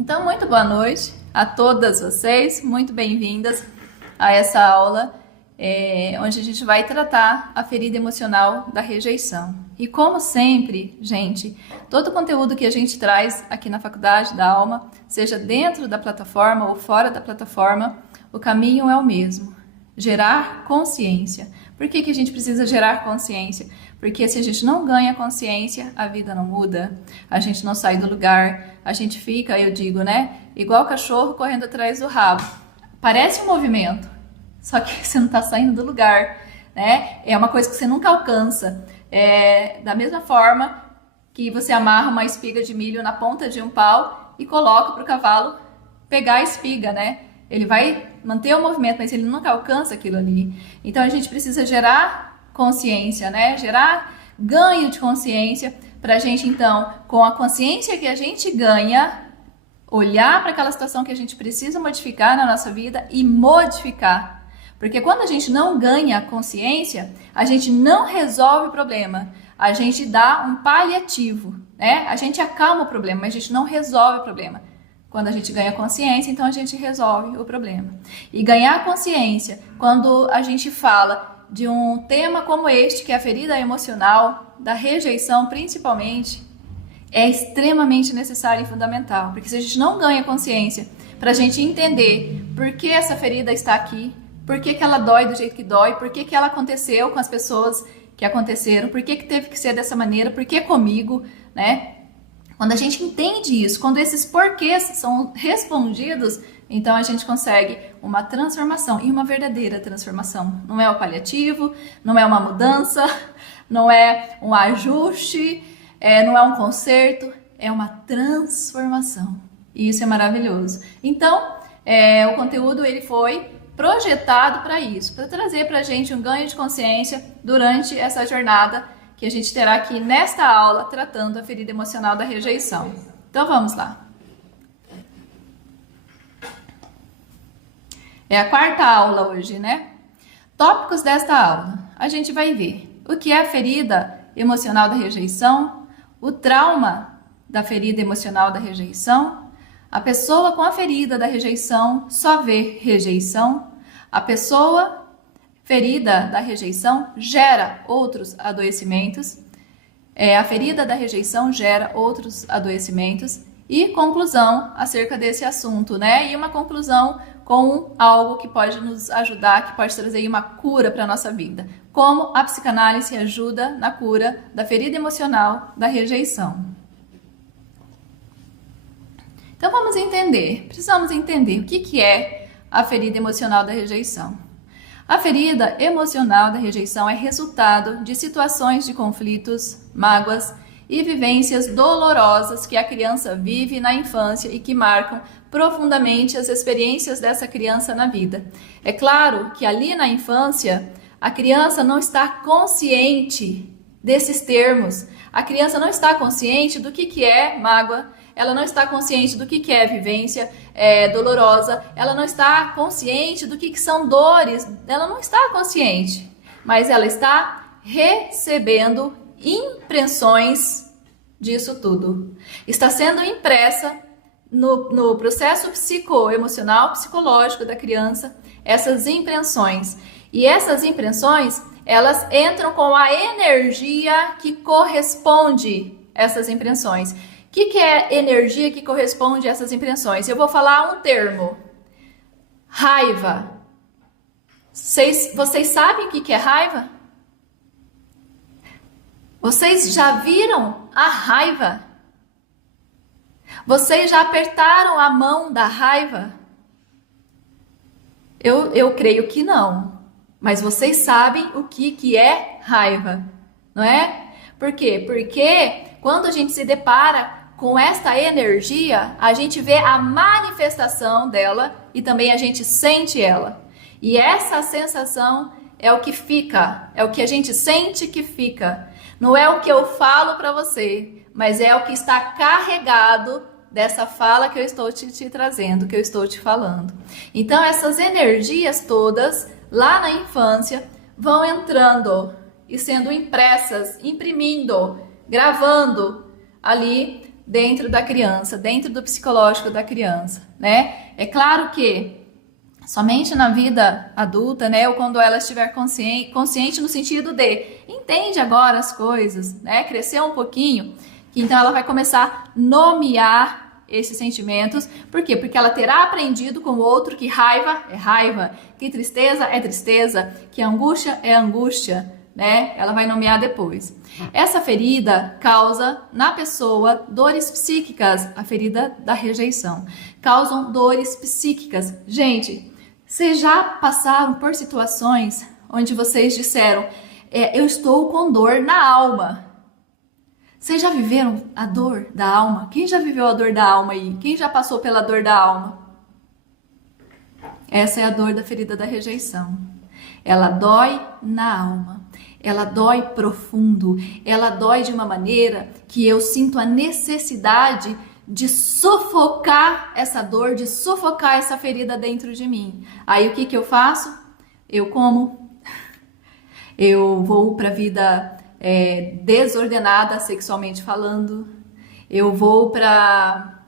Então, muito boa noite a todas vocês, muito bem-vindas a essa aula onde a gente vai tratar a ferida emocional da rejeição. E como sempre, gente, todo o conteúdo que a gente traz aqui na Faculdade da Alma, seja dentro da plataforma ou fora da plataforma, o caminho é o mesmo: gerar consciência. Por que a gente precisa gerar consciência? Porque se a gente não ganha consciência, a vida não muda, a gente não sai do lugar, a gente fica, eu digo, né, igual cachorro correndo atrás do rabo. Parece um movimento, só que você não está saindo do lugar, né? É uma coisa que você nunca alcança. Da mesma forma que você amarra uma espiga de milho na ponta de um pau e coloca para o cavalo pegar a espiga, né? Ele vai manter o movimento, mas ele nunca alcança aquilo ali. Então a gente precisa gerar consciência, né? Gerar ganho de consciência para a gente, então, com a consciência que a gente ganha, olhar para aquela situação que a gente precisa modificar na nossa vida e modificar. Porque quando a gente não ganha consciência, a gente não resolve o problema. A gente dá um paliativo, né? A gente acalma o problema, mas a gente não resolve o problema. Quando a gente ganha consciência, então a gente resolve o problema. E ganhar consciência, quando a gente fala de um tema como este, que é a ferida emocional, da rejeição principalmente, é extremamente necessário e fundamental. Porque se a gente não ganha consciência para a gente entender por que essa ferida está aqui, por que ela dói do jeito que dói, por que ela aconteceu com as pessoas que aconteceram, por que teve que ser dessa maneira, por que comigo, né? Quando a gente entende isso, quando esses porquês são respondidos, então a gente consegue uma transformação, e uma verdadeira transformação. Não é o paliativo, não é uma mudança, não é um ajuste, não é um conserto, é uma transformação. E isso é maravilhoso. Então, o conteúdo ele foi projetado para isso, para trazer para a gente um ganho de consciência durante essa jornada que a gente terá aqui nesta aula, tratando a ferida emocional da rejeição. Então vamos lá. É a quarta aula hoje, né? Tópicos desta aula. A gente vai ver o que é a ferida emocional da rejeição, o trauma da ferida emocional da rejeição, a pessoa com a ferida da rejeição só vê rejeição, a pessoa ferida da rejeição gera outros adoecimentos, a ferida da rejeição gera outros adoecimentos, e conclusão acerca desse assunto, né? E uma conclusão com algo que pode nos ajudar, que pode trazer uma cura para a nossa vida. Como a psicanálise ajuda na cura da ferida emocional da rejeição. Então vamos entender, precisamos entender o que é a ferida emocional da rejeição. A ferida emocional da rejeição é resultado de situações de conflitos, mágoas e vivências dolorosas que a criança vive na infância e que marcam profundamente as experiências dessa criança na vida. É claro que ali na infância, a criança não está consciente desses termos. A criança não está consciente do que é mágoa, ela não está consciente do que é vivência dolorosa, ela não está consciente do que são dores, ela não está consciente, mas ela está recebendo impressões disso tudo. Está sendo impressa no processo psicoemocional, psicológico da criança, essas impressões. E essas impressões, elas entram com a energia que corresponde a essas impressões. O que é energia que corresponde a essas impressões? Eu vou falar um termo: raiva. Vocês sabem o que é raiva? Vocês já viram a raiva? Vocês já apertaram a mão da raiva? Eu creio que não. Mas vocês sabem o que é raiva, não é? Por quê? Porque quando a gente se depara com esta energia, a gente vê a manifestação dela e também a gente sente ela. E essa sensação é o que fica, é o que a gente sente que fica. Não é o que eu falo para você, mas é o que está carregado dessa fala que eu estou te trazendo, que eu estou te falando. Então essas energias todas, lá na infância, vão entrando e sendo impressas, imprimindo, gravando ali dentro da criança, dentro do psicológico da criança, né? É claro que somente na vida adulta, né, ou quando ela estiver consciente no sentido de entende agora as coisas, né, cresceu um pouquinho, que então ela vai começar a nomear esses sentimentos. Por quê? Porque ela terá aprendido com o outro que raiva é raiva, que tristeza é tristeza, que angústia é angústia, né? Ela vai nomear depois. Essa ferida causa na pessoa dores psíquicas, a ferida da rejeição. Causam dores psíquicas. Gente, vocês já passaram por situações onde vocês disseram, eu estou com dor na alma. Vocês já viveram a dor da alma? Quem já viveu a dor da alma aí? Quem já passou pela dor da alma? Essa é a dor da ferida da rejeição. Ela dói na alma. Ela dói profundo. Ela dói de uma maneira que eu sinto a necessidade de sufocar essa dor, de sufocar essa ferida dentro de mim. Aí o que eu faço? Eu como. Eu vou para a vida desordenada sexualmente falando. Eu vou para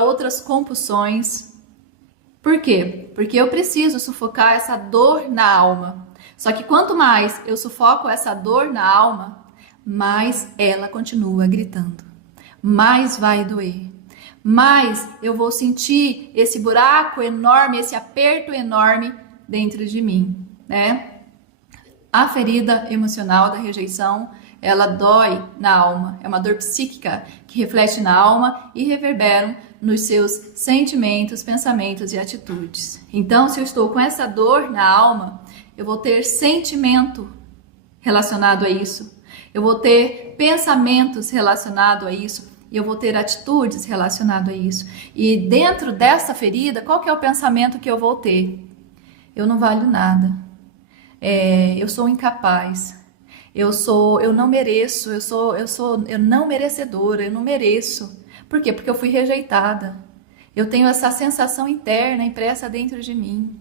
outras compulsões. Por quê? Porque eu preciso sufocar essa dor na alma. Só que quanto mais eu sufoco essa dor na alma, mais ela continua gritando. Mais vai doer. Mais eu vou sentir esse buraco enorme, esse aperto enorme dentro de mim, né? A ferida emocional da rejeição, ela dói na alma. É uma dor psíquica que reflete na alma e reverbera nos seus sentimentos, pensamentos e atitudes. Então, se eu estou com essa dor na alma, eu vou ter sentimento relacionado a isso. Eu vou ter pensamentos relacionados a isso. E eu vou ter atitudes relacionadas a isso. E dentro dessa ferida, qual que é o pensamento que eu vou ter? Eu não valho nada. Eu sou incapaz. Eu não mereço. Eu não merecedora. Eu não mereço. Por quê? Porque eu fui rejeitada. Eu tenho essa sensação interna impressa dentro de mim.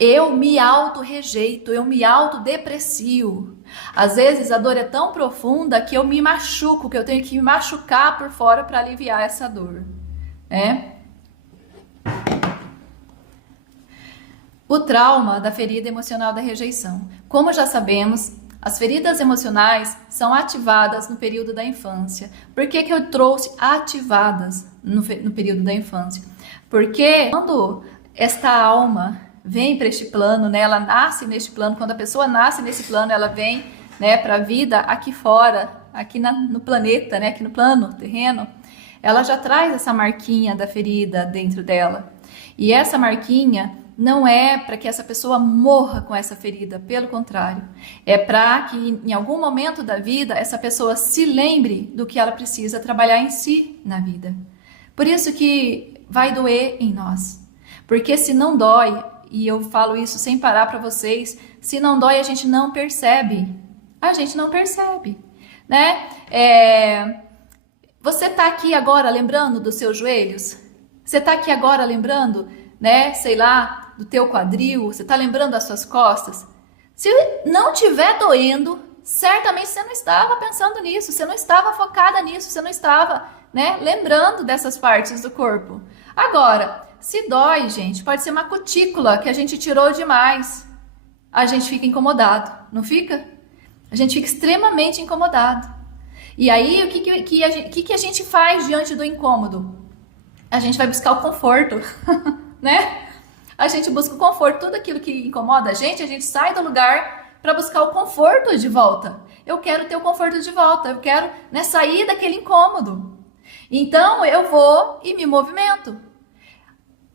Eu me auto-rejeito, eu me autodeprecio. Às vezes a dor é tão profunda que eu me machuco, que eu tenho que me machucar por fora para aliviar essa dor, né? O trauma da ferida emocional da rejeição. Como já sabemos, as feridas emocionais são ativadas no período da infância. Por que eu trouxe ativadas no período da infância? Porque quando esta alma vem para este plano, né, ela nasce neste plano, quando a pessoa nasce nesse plano, ela vem, né, para a vida aqui fora, aqui no planeta, né, aqui no plano terreno, ela já traz essa marquinha da ferida dentro dela. E essa marquinha não é para que essa pessoa morra com essa ferida, pelo contrário. É para que em algum momento da vida essa pessoa se lembre do que ela precisa trabalhar em si na vida. Por isso que vai doer em nós. Porque se não dói, e eu falo isso sem parar para vocês, se não dói a gente não percebe. A gente não percebe, né? Você tá aqui agora lembrando dos seus joelhos? Você tá aqui agora lembrando, né, sei lá, do teu quadril, você tá lembrando das suas costas? Se não tiver doendo, certamente você não estava pensando nisso, você não estava focada nisso, você não estava, né, lembrando dessas partes do corpo. Agora, se dói, gente, pode ser uma cutícula que a gente tirou demais. A gente fica incomodado, não fica? A gente fica extremamente incomodado. E aí, o que a gente faz diante do incômodo? A gente vai buscar o conforto, né? A gente busca o conforto, tudo aquilo que incomoda a gente sai do lugar para buscar o conforto de volta. Eu quero ter o conforto de volta, eu quero, né, sair daquele incômodo. Então eu vou e me movimento.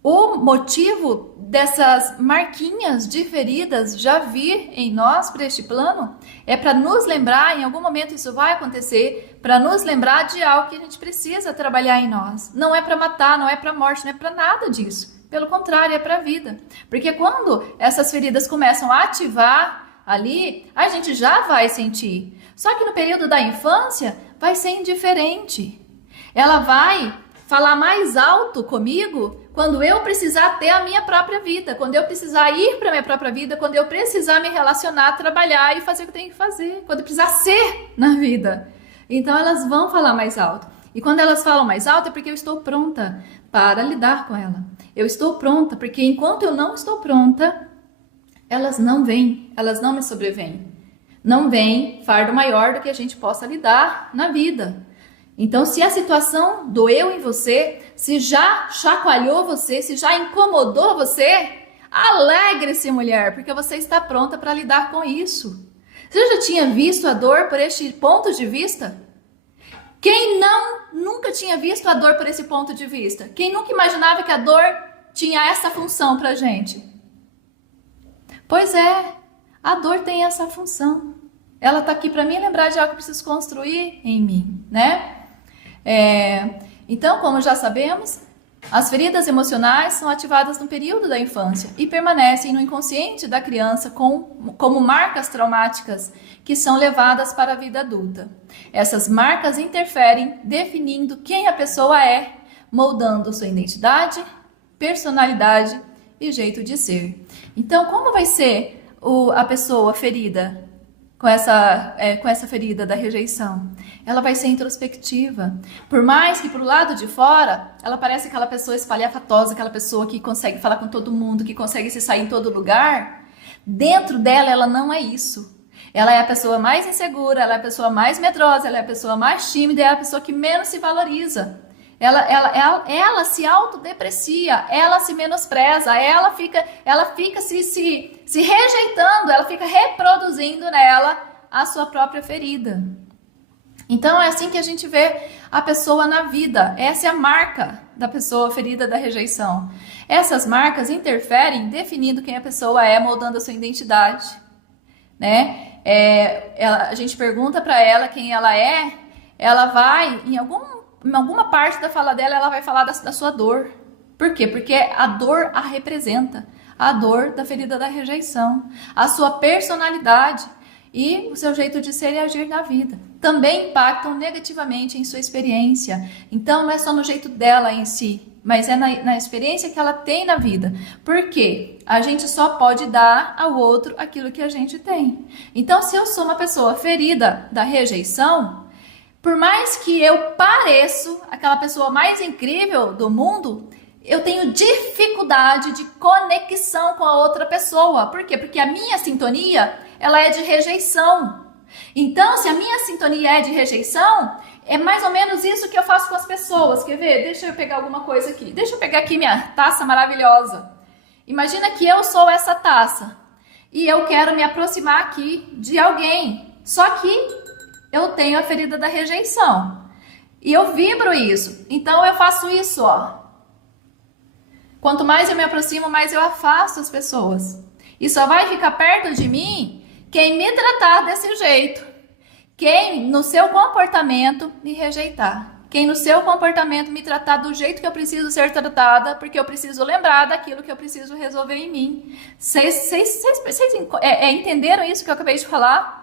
O motivo dessas marquinhas de feridas já vir em nós para este plano é para nos lembrar, em algum momento isso vai acontecer, para nos lembrar de algo que a gente precisa trabalhar em nós. Não é para matar, não é para morte, não é para nada disso. Pelo contrário, é para a vida. Porque quando essas feridas começam a ativar ali, a gente já vai sentir. Só que no período da infância vai ser indiferente. Ela vai falar mais alto comigo quando eu precisar ter a minha própria vida, quando eu precisar ir para a minha própria vida, quando eu precisar me relacionar, trabalhar e fazer o que eu tenho que fazer, quando eu precisar ser na vida. Então elas vão falar mais alto. E quando elas falam mais alto é porque eu estou pronta para lidar com ela. Eu estou pronta porque enquanto eu não estou pronta, elas não vêm, elas não me sobrevêm. Não vem fardo maior do que a gente possa lidar na vida. Então, se a situação doeu em você, se já chacoalhou você, se já incomodou você, alegre-se, mulher, porque você está pronta para lidar com isso. Você já tinha visto a dor por este ponto de vista? Quem nunca tinha visto a dor por esse ponto de vista? Quem nunca imaginava que a dor tinha essa função pra gente? Pois é, a dor tem essa função. Ela tá aqui para mim lembrar de algo que eu preciso construir em mim, né? Então, como já sabemos, as feridas emocionais são ativadas no período da infância e permanecem no inconsciente da criança como marcas traumáticas que são levadas para a vida adulta. Essas marcas interferem definindo quem a pessoa é, moldando sua identidade, personalidade e jeito de ser. Então, como vai ser a pessoa ferida com essa ferida da rejeição? Ela vai ser introspectiva. Por mais que pro lado de fora, ela parece aquela pessoa espalhafatosa, aquela pessoa que consegue falar com todo mundo, que consegue se sair em todo lugar, dentro dela ela não é isso. Ela é a pessoa mais insegura, ela é a pessoa mais medrosa, ela é a pessoa mais tímida, ela é a pessoa que menos se valoriza. Ela se autodeprecia, ela se menospreza, ela fica se rejeitando, ela fica reproduzindo nela a sua própria ferida. Então é assim que a gente vê a pessoa na vida. Essa é a marca da pessoa ferida da rejeição. Essas marcas interferem definindo quem a pessoa é, moldando a sua identidade, né? A gente pergunta para ela quem ela é, ela vai em alguma parte da fala dela, ela vai falar da sua dor. Por quê? Porque a dor a representa. A dor da ferida da rejeição. A sua personalidade e o seu jeito de ser e agir na vida. Também impactam negativamente em sua experiência. Então, não é só no jeito dela em si, mas é na experiência que ela tem na vida. Por quê? A gente só pode dar ao outro aquilo que a gente tem. Então, se eu sou uma pessoa ferida da rejeição, por mais que eu pareço aquela pessoa mais incrível do mundo, eu tenho dificuldade de conexão com a outra pessoa. Por quê? Porque a minha sintonia, ela é de rejeição. Então, se a minha sintonia é de rejeição, é mais ou menos isso que eu faço com as pessoas. Quer ver? Deixa eu pegar alguma coisa aqui. Deixa eu pegar aqui minha taça maravilhosa. Imagina que eu sou essa taça e eu quero me aproximar aqui de alguém. Só que eu tenho a ferida da rejeição. E eu vibro isso. Então eu faço isso, ó. Quanto mais eu me aproximo, mais eu afasto as pessoas. E só vai ficar perto de mim quem me tratar desse jeito. Quem no seu comportamento me rejeitar. Quem no seu comportamento me tratar do jeito que eu preciso ser tratada, porque eu preciso lembrar daquilo que eu preciso resolver em mim. Vocês entenderam isso que eu acabei de falar?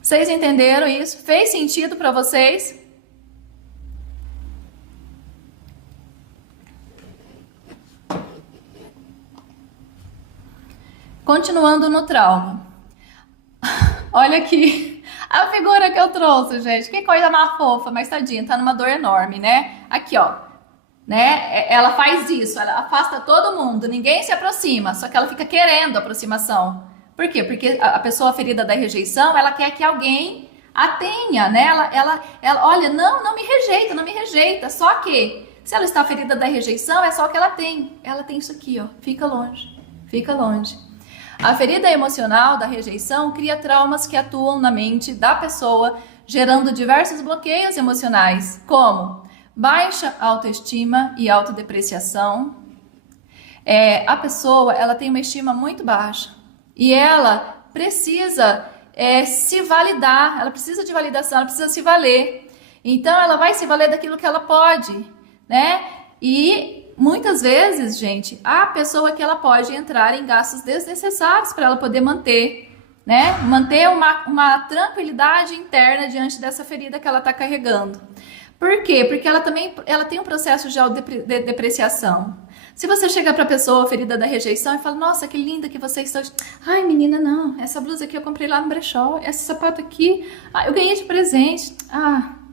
Vocês entenderam isso? Fez sentido para vocês? Continuando no trauma. Olha aqui a figura que eu trouxe, gente. Que coisa mais fofa, mas tadinha, tá numa dor enorme, né? Aqui, ó. Né? Ela faz isso, ela afasta todo mundo, ninguém se aproxima, só que ela fica querendo aproximação. Por quê? Porque a pessoa ferida da rejeição, ela quer que alguém a tenha, né? Ela olha, não me rejeita, não me rejeita. Só que, se ela está ferida da rejeição, é só o que ela tem. Ela tem isso aqui, ó. Fica longe, fica longe. A ferida emocional da rejeição cria traumas que atuam na mente da pessoa, gerando diversos bloqueios emocionais, como baixa autoestima e autodepreciação. A pessoa, ela tem uma estima muito baixa e ela precisa se validar, ela precisa de validação, ela precisa se valer. Então, ela vai se valer daquilo que ela pode, né? E muitas vezes, gente, a pessoa que ela pode entrar em gastos desnecessários para ela poder manter, né? Manter uma tranquilidade interna diante dessa ferida que ela está carregando. Por quê? Porque ela tem um processo de autodepreciação. Se você chega pra pessoa ferida da rejeição e fala, nossa, que linda que você está. Ai, menina, não, essa blusa aqui eu comprei lá no brechó, esse sapato aqui, eu ganhei de presente.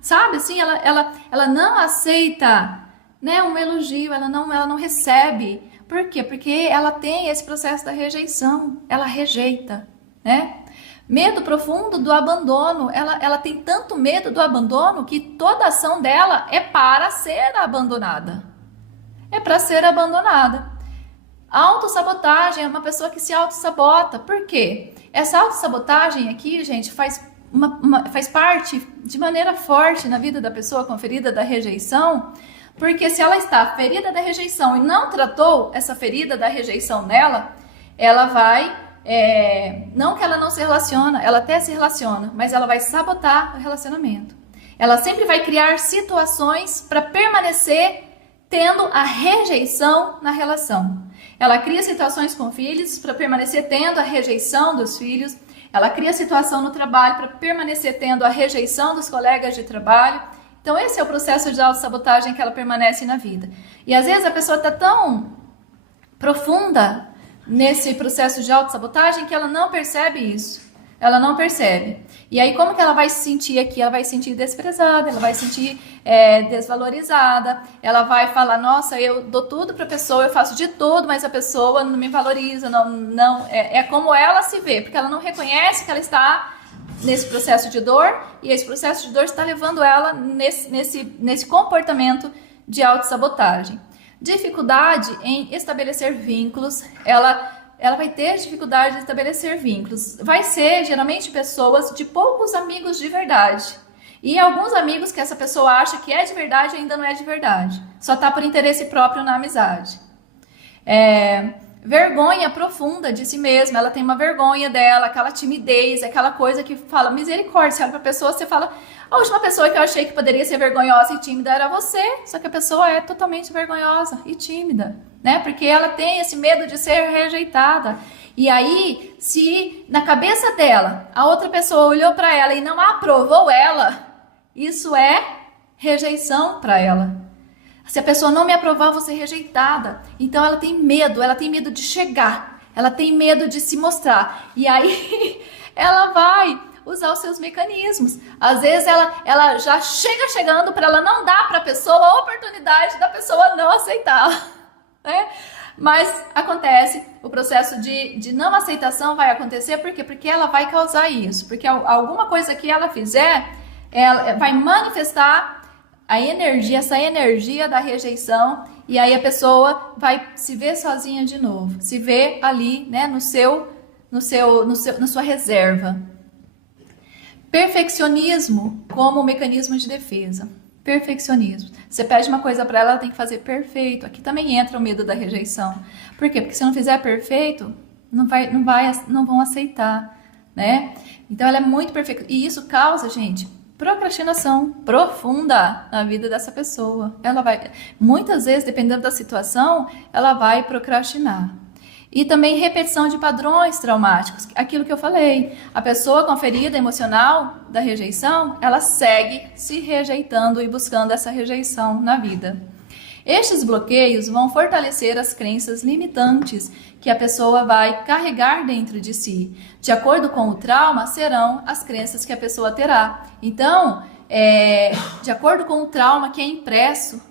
Sabe, assim, ela não aceita, né, um elogio, ela não recebe. Por quê? Porque ela tem esse processo da rejeição, ela rejeita, né? Medo profundo do abandono, ela tem tanto medo do abandono que toda ação dela é para ser abandonada. É para ser abandonada. Autossabotagem é uma pessoa que se autossabota. Por quê? Essa autossabotagem aqui, gente, faz parte de maneira forte na vida da pessoa com ferida da rejeição, porque se ela está ferida da rejeição e não tratou essa ferida da rejeição nela, ela vai, não que ela não se relaciona, ela até se relaciona, mas ela vai sabotar o relacionamento. Ela sempre vai criar situações para permanecer tendo a rejeição na relação. Ela cria situações com filhos para permanecer tendo a rejeição dos filhos. Ela cria situação no trabalho para permanecer tendo a rejeição dos colegas de trabalho. Então esse é o processo de autossabotagem que ela permanece na vida. E às vezes a pessoa está tão profunda nesse processo de autossabotagem que ela não percebe isso. Ela não percebe. E aí como que ela vai se sentir aqui? Ela vai se sentir desprezada, ela vai se sentir desvalorizada, ela vai falar, nossa, eu dou tudo para a pessoa, eu faço de tudo, mas a pessoa não me valoriza, é como ela se vê, porque ela não reconhece que ela está nesse processo de dor, e esse processo de dor está levando ela nesse comportamento de autossabotagem. Dificuldade em estabelecer vínculos, ela vai ter dificuldade de estabelecer vínculos. Vai ser, geralmente, pessoas de poucos amigos de verdade. E alguns amigos que essa pessoa acha que é de verdade ainda não é de verdade. Só está por interesse próprio na amizade. Vergonha profunda de si mesma. Ela tem uma vergonha dela, aquela timidez, aquela coisa que fala, misericórdia, você olha pra pessoa, você fala, a última pessoa que eu achei que poderia ser vergonhosa e tímida era você. Só que a pessoa é totalmente vergonhosa e tímida, né? Porque ela tem esse medo de ser rejeitada. E aí, se na cabeça dela, a outra pessoa olhou pra ela e não aprovou ela, isso é rejeição pra ela. Se a pessoa não me aprovar, eu vou ser rejeitada. Então ela tem medo de chegar, ela tem medo de se mostrar. E aí ela vai usar os seus mecanismos. Às vezes ela já chegando para ela não dar para a pessoa a oportunidade da pessoa não aceitá-la, né? Mas acontece, o processo de não aceitação vai acontecer, por quê? Porque ela vai causar isso, porque alguma coisa que ela fizer, ela vai manifestar essa energia da rejeição, e aí a pessoa vai se ver sozinha de novo, se ver ali, né, na sua reserva. Perfeccionismo como mecanismo de defesa. Perfeccionismo. Você pede uma coisa para ela, ela tem que fazer perfeito. Aqui também entra o medo da rejeição. Por quê? Porque se não fizer perfeito, não vão aceitar, né? Então ela é muito perfeita. E isso causa, gente, procrastinação profunda na vida dessa pessoa. Ela vai, muitas vezes, dependendo da situação, ela vai procrastinar. E também repetição de padrões traumáticos, aquilo que eu falei. A pessoa com a ferida emocional da rejeição, ela segue se rejeitando e buscando essa rejeição na vida. Estes bloqueios vão fortalecer as crenças limitantes que a pessoa vai carregar dentro de si. De acordo com o trauma, serão as crenças que a pessoa terá. Então, de acordo com o trauma que é impresso,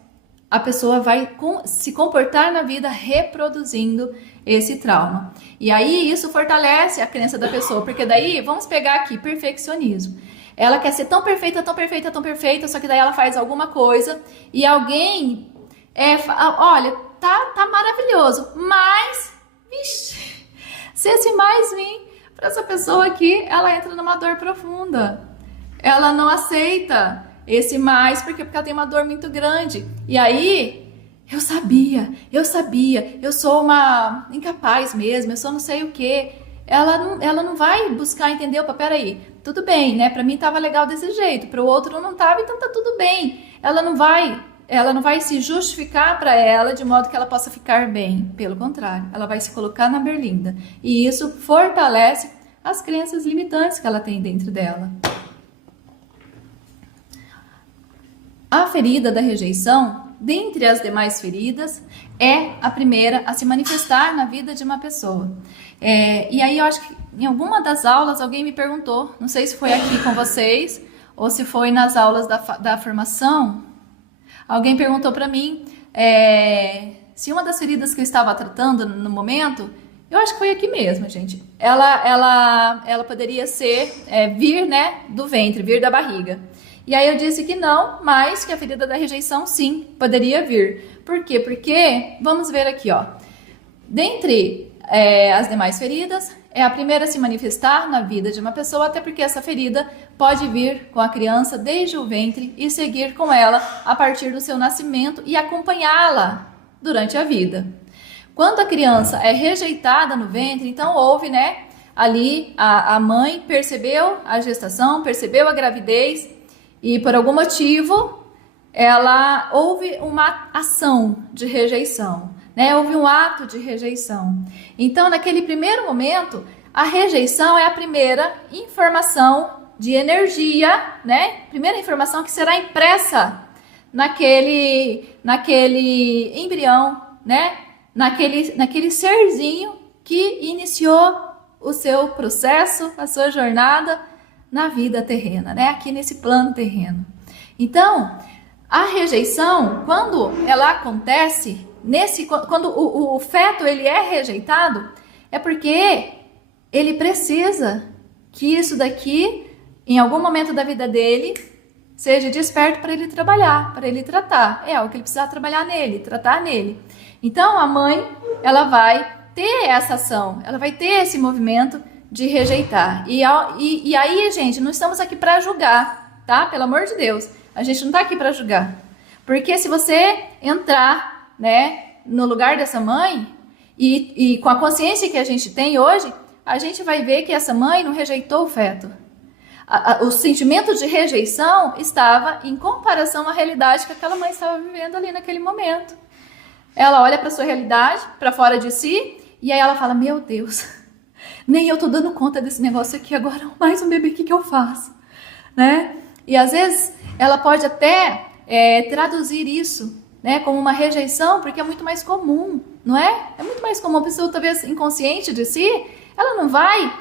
a pessoa vai se comportar na vida reproduzindo esse trauma. E aí isso fortalece a crença da pessoa, porque daí, vamos pegar aqui, perfeccionismo. Ela quer ser tão perfeita, tão perfeita, tão perfeita, só que daí ela faz alguma coisa e alguém olha, tá maravilhoso, mas, vixe, se esse mais vir para essa pessoa aqui, ela entra numa dor profunda. Ela não aceita esse mais, porque ela tem uma dor muito grande. E aí, eu sabia, eu sou uma incapaz mesmo, eu sou não sei o que. Ela não vai buscar entender, opa, peraí, tudo bem, né? Pra mim tava legal desse jeito, pro outro não tava, então tá tudo bem. Ela não vai se justificar para ela de modo que ela possa ficar bem. Pelo contrário, ela vai se colocar na berlinda. E isso fortalece as crenças limitantes que ela tem dentro dela. A ferida da rejeição dentre as demais feridas, é a primeira a se manifestar na vida de uma pessoa. E aí eu acho que em alguma das aulas alguém me perguntou, não sei se foi aqui com vocês ou se foi nas aulas da formação, alguém perguntou para mim se uma das feridas que eu estava tratando no momento, eu acho que foi aqui mesmo, gente, ela poderia ser, vir, né, do ventre, vir da barriga. E aí eu disse que não, mas que a ferida da rejeição sim, poderia vir. Por quê? Porque, vamos ver aqui, ó. Dentre as demais feridas, é a primeira a se manifestar na vida de uma pessoa, até porque essa ferida pode vir com a criança desde o ventre e seguir com ela a partir do seu nascimento e acompanhá-la durante a vida. Quando a criança é rejeitada no ventre, então houve, né, ali a mãe percebeu a gestação, percebeu a gravidez, e por algum motivo, houve uma ação de rejeição, né? Houve um ato de rejeição. Então, naquele primeiro momento, a rejeição é a primeira informação de energia, né? Primeira informação que será impressa naquele embrião, né? Naquele serzinho que iniciou o seu processo, a sua jornada na vida terrena, né? Aqui nesse plano terreno. Então, a rejeição, quando ela acontece, quando o feto ele é rejeitado, é porque ele precisa que isso daqui, em algum momento da vida dele, seja desperto para ele trabalhar, para ele tratar. É algo que ele precisa trabalhar nele, tratar nele. Então, a mãe, ela vai ter essa ação, ela vai ter esse movimento de rejeitar. E aí, gente, não estamos aqui para julgar, tá? Pelo amor de Deus. A gente não está aqui para julgar. Porque se você entrar, né, no lugar dessa mãe, e com a consciência que a gente tem hoje, a gente vai ver que essa mãe não rejeitou o feto. O sentimento de rejeição estava em comparação à realidade que aquela mãe estava vivendo ali naquele momento. Ela olha para sua realidade, para fora de si, e aí ela fala, meu Deus, nem eu tô dando conta desse negócio aqui agora, mais um bebê, o que eu faço? Né? E às vezes ela pode até traduzir isso, né, como uma rejeição, porque é muito mais comum, não é? É muito mais comum, a pessoa talvez inconsciente de si, ela não vai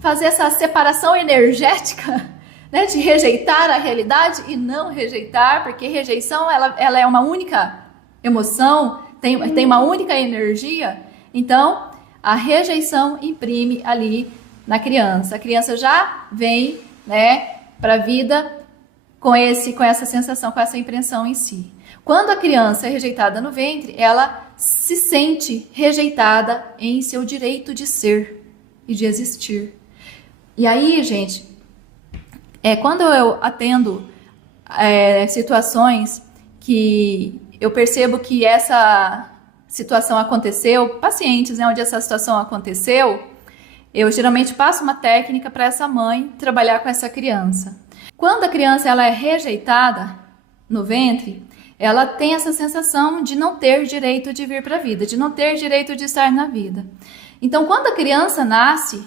fazer essa separação energética, né, de rejeitar a realidade e não rejeitar, porque rejeição ela é uma única emoção, tem uma única energia. Então, a rejeição imprime ali na criança. A criança já vem, né, para a vida com essa sensação, com essa impressão em si. Quando a criança é rejeitada no ventre, ela se sente rejeitada em seu direito de ser e de existir. E aí, gente, quando eu atendo situações que eu percebo que essa situação aconteceu, pacientes, né, onde essa situação aconteceu, eu geralmente passo uma técnica para essa mãe trabalhar com essa criança. Quando a criança ela é rejeitada no ventre, ela tem essa sensação de não ter direito de vir para a vida, de não ter direito de estar na vida. Então, quando a criança nasce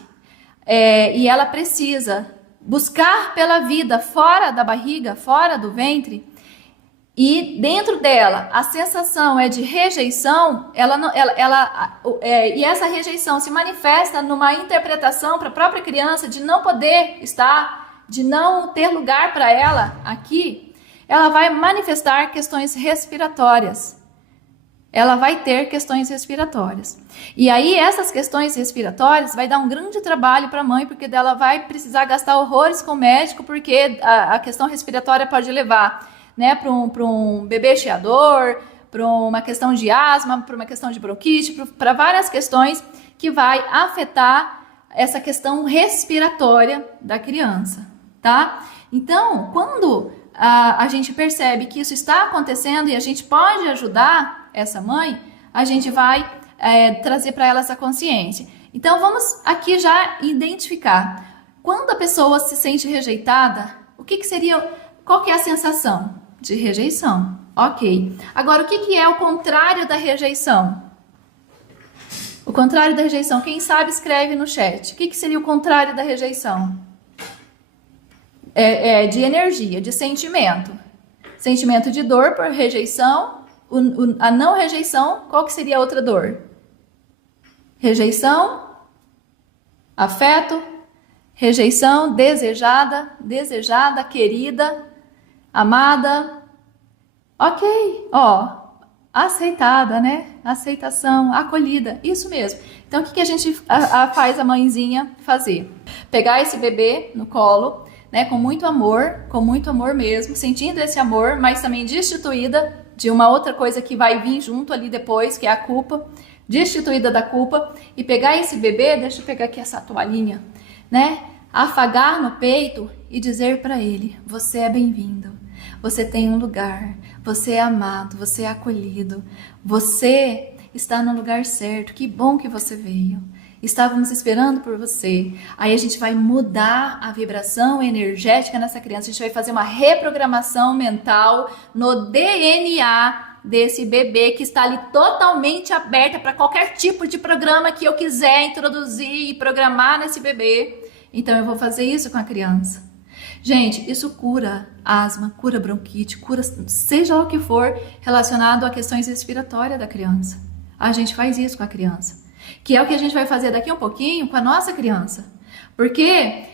e ela precisa buscar pela vida fora da barriga, fora do ventre, e dentro dela a sensação é de rejeição, e essa rejeição se manifesta numa interpretação para a própria criança de não poder estar, de não ter lugar para ela aqui, ela vai manifestar questões respiratórias. Ela vai ter questões respiratórias. E aí essas questões respiratórias vai dar um grande trabalho para a mãe, porque dela vai precisar gastar horrores com o médico, porque a questão respiratória pode levar, né, para um bebê chiador, para uma questão de asma, para uma questão de bronquite, para várias questões que vai afetar essa questão respiratória da criança, tá? Então, quando a gente percebe que isso está acontecendo e a gente pode ajudar essa mãe, a gente vai trazer para ela essa consciência. Então, vamos aqui já identificar. Quando a pessoa se sente rejeitada, qual que é a sensação? De rejeição. Ok. Agora, o que é o contrário da rejeição? O contrário da rejeição, quem sabe escreve no chat. O que seria o contrário da rejeição? De energia, de sentimento. Sentimento de dor por rejeição a não rejeição, qual que seria a outra dor? Rejeição, afeto, rejeição, desejada, querida, amada. Ok, ó, aceitada, né? Aceitação, acolhida, isso mesmo. Então, o que a gente faz a mãezinha fazer? Pegar esse bebê no colo, né? Com muito amor mesmo, sentindo esse amor, mas também destituída de uma outra coisa que vai vir junto ali depois, que é a culpa, destituída da culpa, e pegar esse bebê, deixa eu pegar aqui essa toalhinha, né? Afagar no peito e dizer para ele: você é bem-vindo, você tem um lugar, você é amado, você é acolhido, você está no lugar certo, que bom que você veio, estávamos esperando por você. Aí a gente vai mudar a vibração energética nessa criança, a gente vai fazer uma reprogramação mental no DNA desse bebê que está ali totalmente aberta para qualquer tipo de programa que eu quiser introduzir e programar nesse bebê. Então eu vou fazer isso com a criança. Gente, isso cura asma, cura bronquite, cura seja o que for relacionado a questões respiratórias da criança. A gente faz isso com a criança, que é o que a gente vai fazer daqui a um pouquinho com a nossa criança. Porque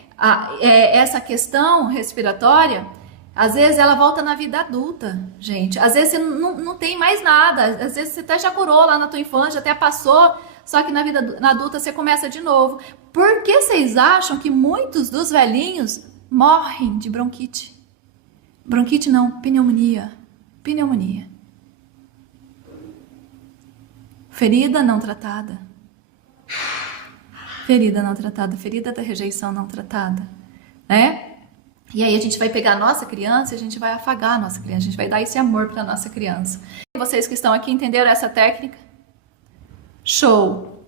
essa questão respiratória, às vezes ela volta na vida adulta, gente. Às vezes você não tem mais nada, às vezes você até já curou lá na tua infância, até passou, só que na adulta você começa de novo. Por que vocês acham que muitos dos velhinhos morrem de bronquite? Bronquite não, pneumonia. Pneumonia. Ferida não tratada. Ferida não tratada, ferida da rejeição não tratada, né? E aí a gente vai pegar a nossa criança e a gente vai afagar a nossa criança, a gente vai dar esse amor para a nossa criança. Vocês que estão aqui entenderam essa técnica? Show!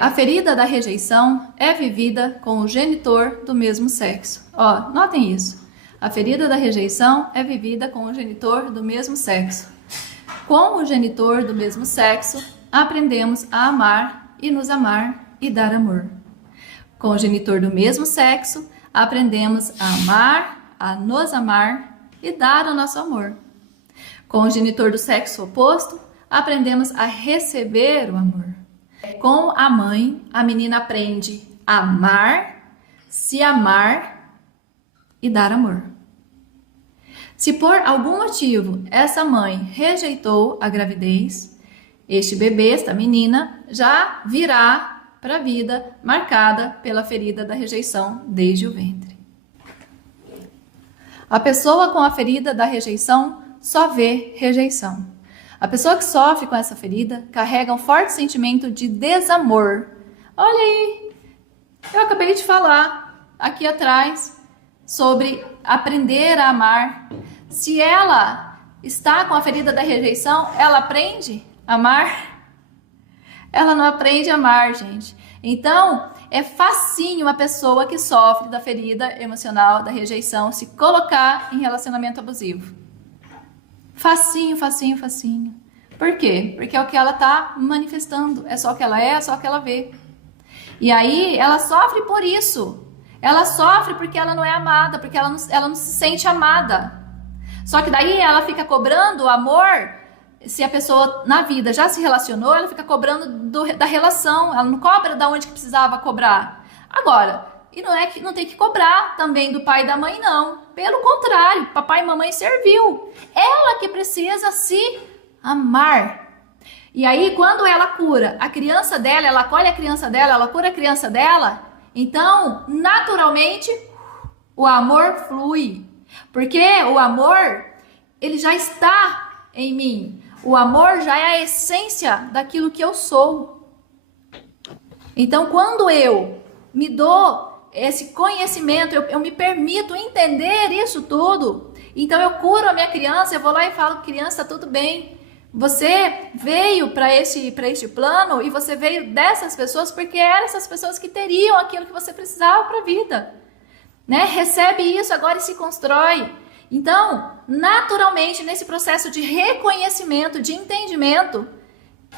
A ferida da rejeição é vivida com o genitor do mesmo sexo. Ó, notem isso. A ferida da rejeição é vivida com o genitor do mesmo sexo. Com o genitor do mesmo sexo, aprendemos a amar e nos amar e dar amor. Com o genitor do mesmo sexo, aprendemos a amar, a nos amar e dar o nosso amor. Com o genitor do sexo oposto, aprendemos a receber o amor. Com a mãe, a menina aprende a amar, se amar e dar amor. Se por algum motivo essa mãe rejeitou a gravidez, este bebê, esta menina, já virá para a vida marcada pela ferida da rejeição desde o ventre. A pessoa com a ferida da rejeição só vê rejeição. A pessoa que sofre com essa ferida carrega um forte sentimento de desamor. Olha aí, eu acabei de falar aqui atrás sobre aprender a amar. Se ela está com a ferida da rejeição, ela aprende a amar? Ela não aprende a amar, gente. Então, é facinho uma pessoa que sofre da ferida emocional da rejeição se colocar em relacionamento abusivo. Facinho, facinho, facinho. Por quê? Porque é o que ela está manifestando. É só o que ela é só o que ela vê. E aí, ela sofre por isso. Ela sofre porque ela não é amada, porque ela não se sente amada. Só que daí ela fica cobrando o amor. Se a pessoa na vida já se relacionou, ela fica cobrando da relação. Ela não cobra da onde que precisava cobrar. Agora, e não é que não tem que cobrar também do pai e da mãe, não. Pelo contrário, papai e mamãe serviu. Ela que precisa se amar. E aí, quando ela cura a criança dela, ela acolhe a criança dela, ela cura a criança dela, então, naturalmente, o amor flui. Porque o amor, ele já está em mim. O amor já é a essência daquilo que eu sou. Então, quando eu me dou esse conhecimento, eu me permito entender isso tudo, então eu curo a minha criança, eu vou lá e falo: criança, tá tudo bem. Você veio para este plano e você veio dessas pessoas porque eram essas pessoas que teriam aquilo que você precisava para a vida. Né? Recebe isso agora e se constrói. Então, naturalmente, nesse processo de reconhecimento, de entendimento,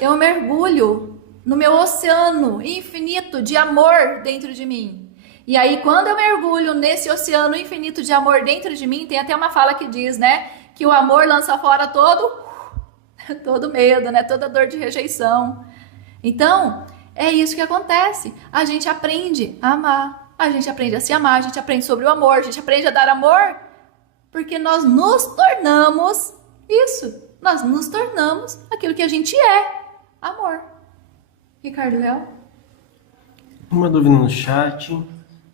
eu mergulho no meu oceano infinito de amor dentro de mim. E aí, quando eu mergulho nesse oceano infinito de amor dentro de mim, tem até uma fala que diz, né, que o amor lança fora todo medo, né, toda dor de rejeição. Então, é isso que acontece. A gente aprende a amar, a gente aprende a se amar, a gente aprende sobre o amor, a gente aprende a dar amor, porque nós nos tornamos isso. Nós nos tornamos aquilo que a gente é, amor. Ricardo Léo? Uma dúvida no chat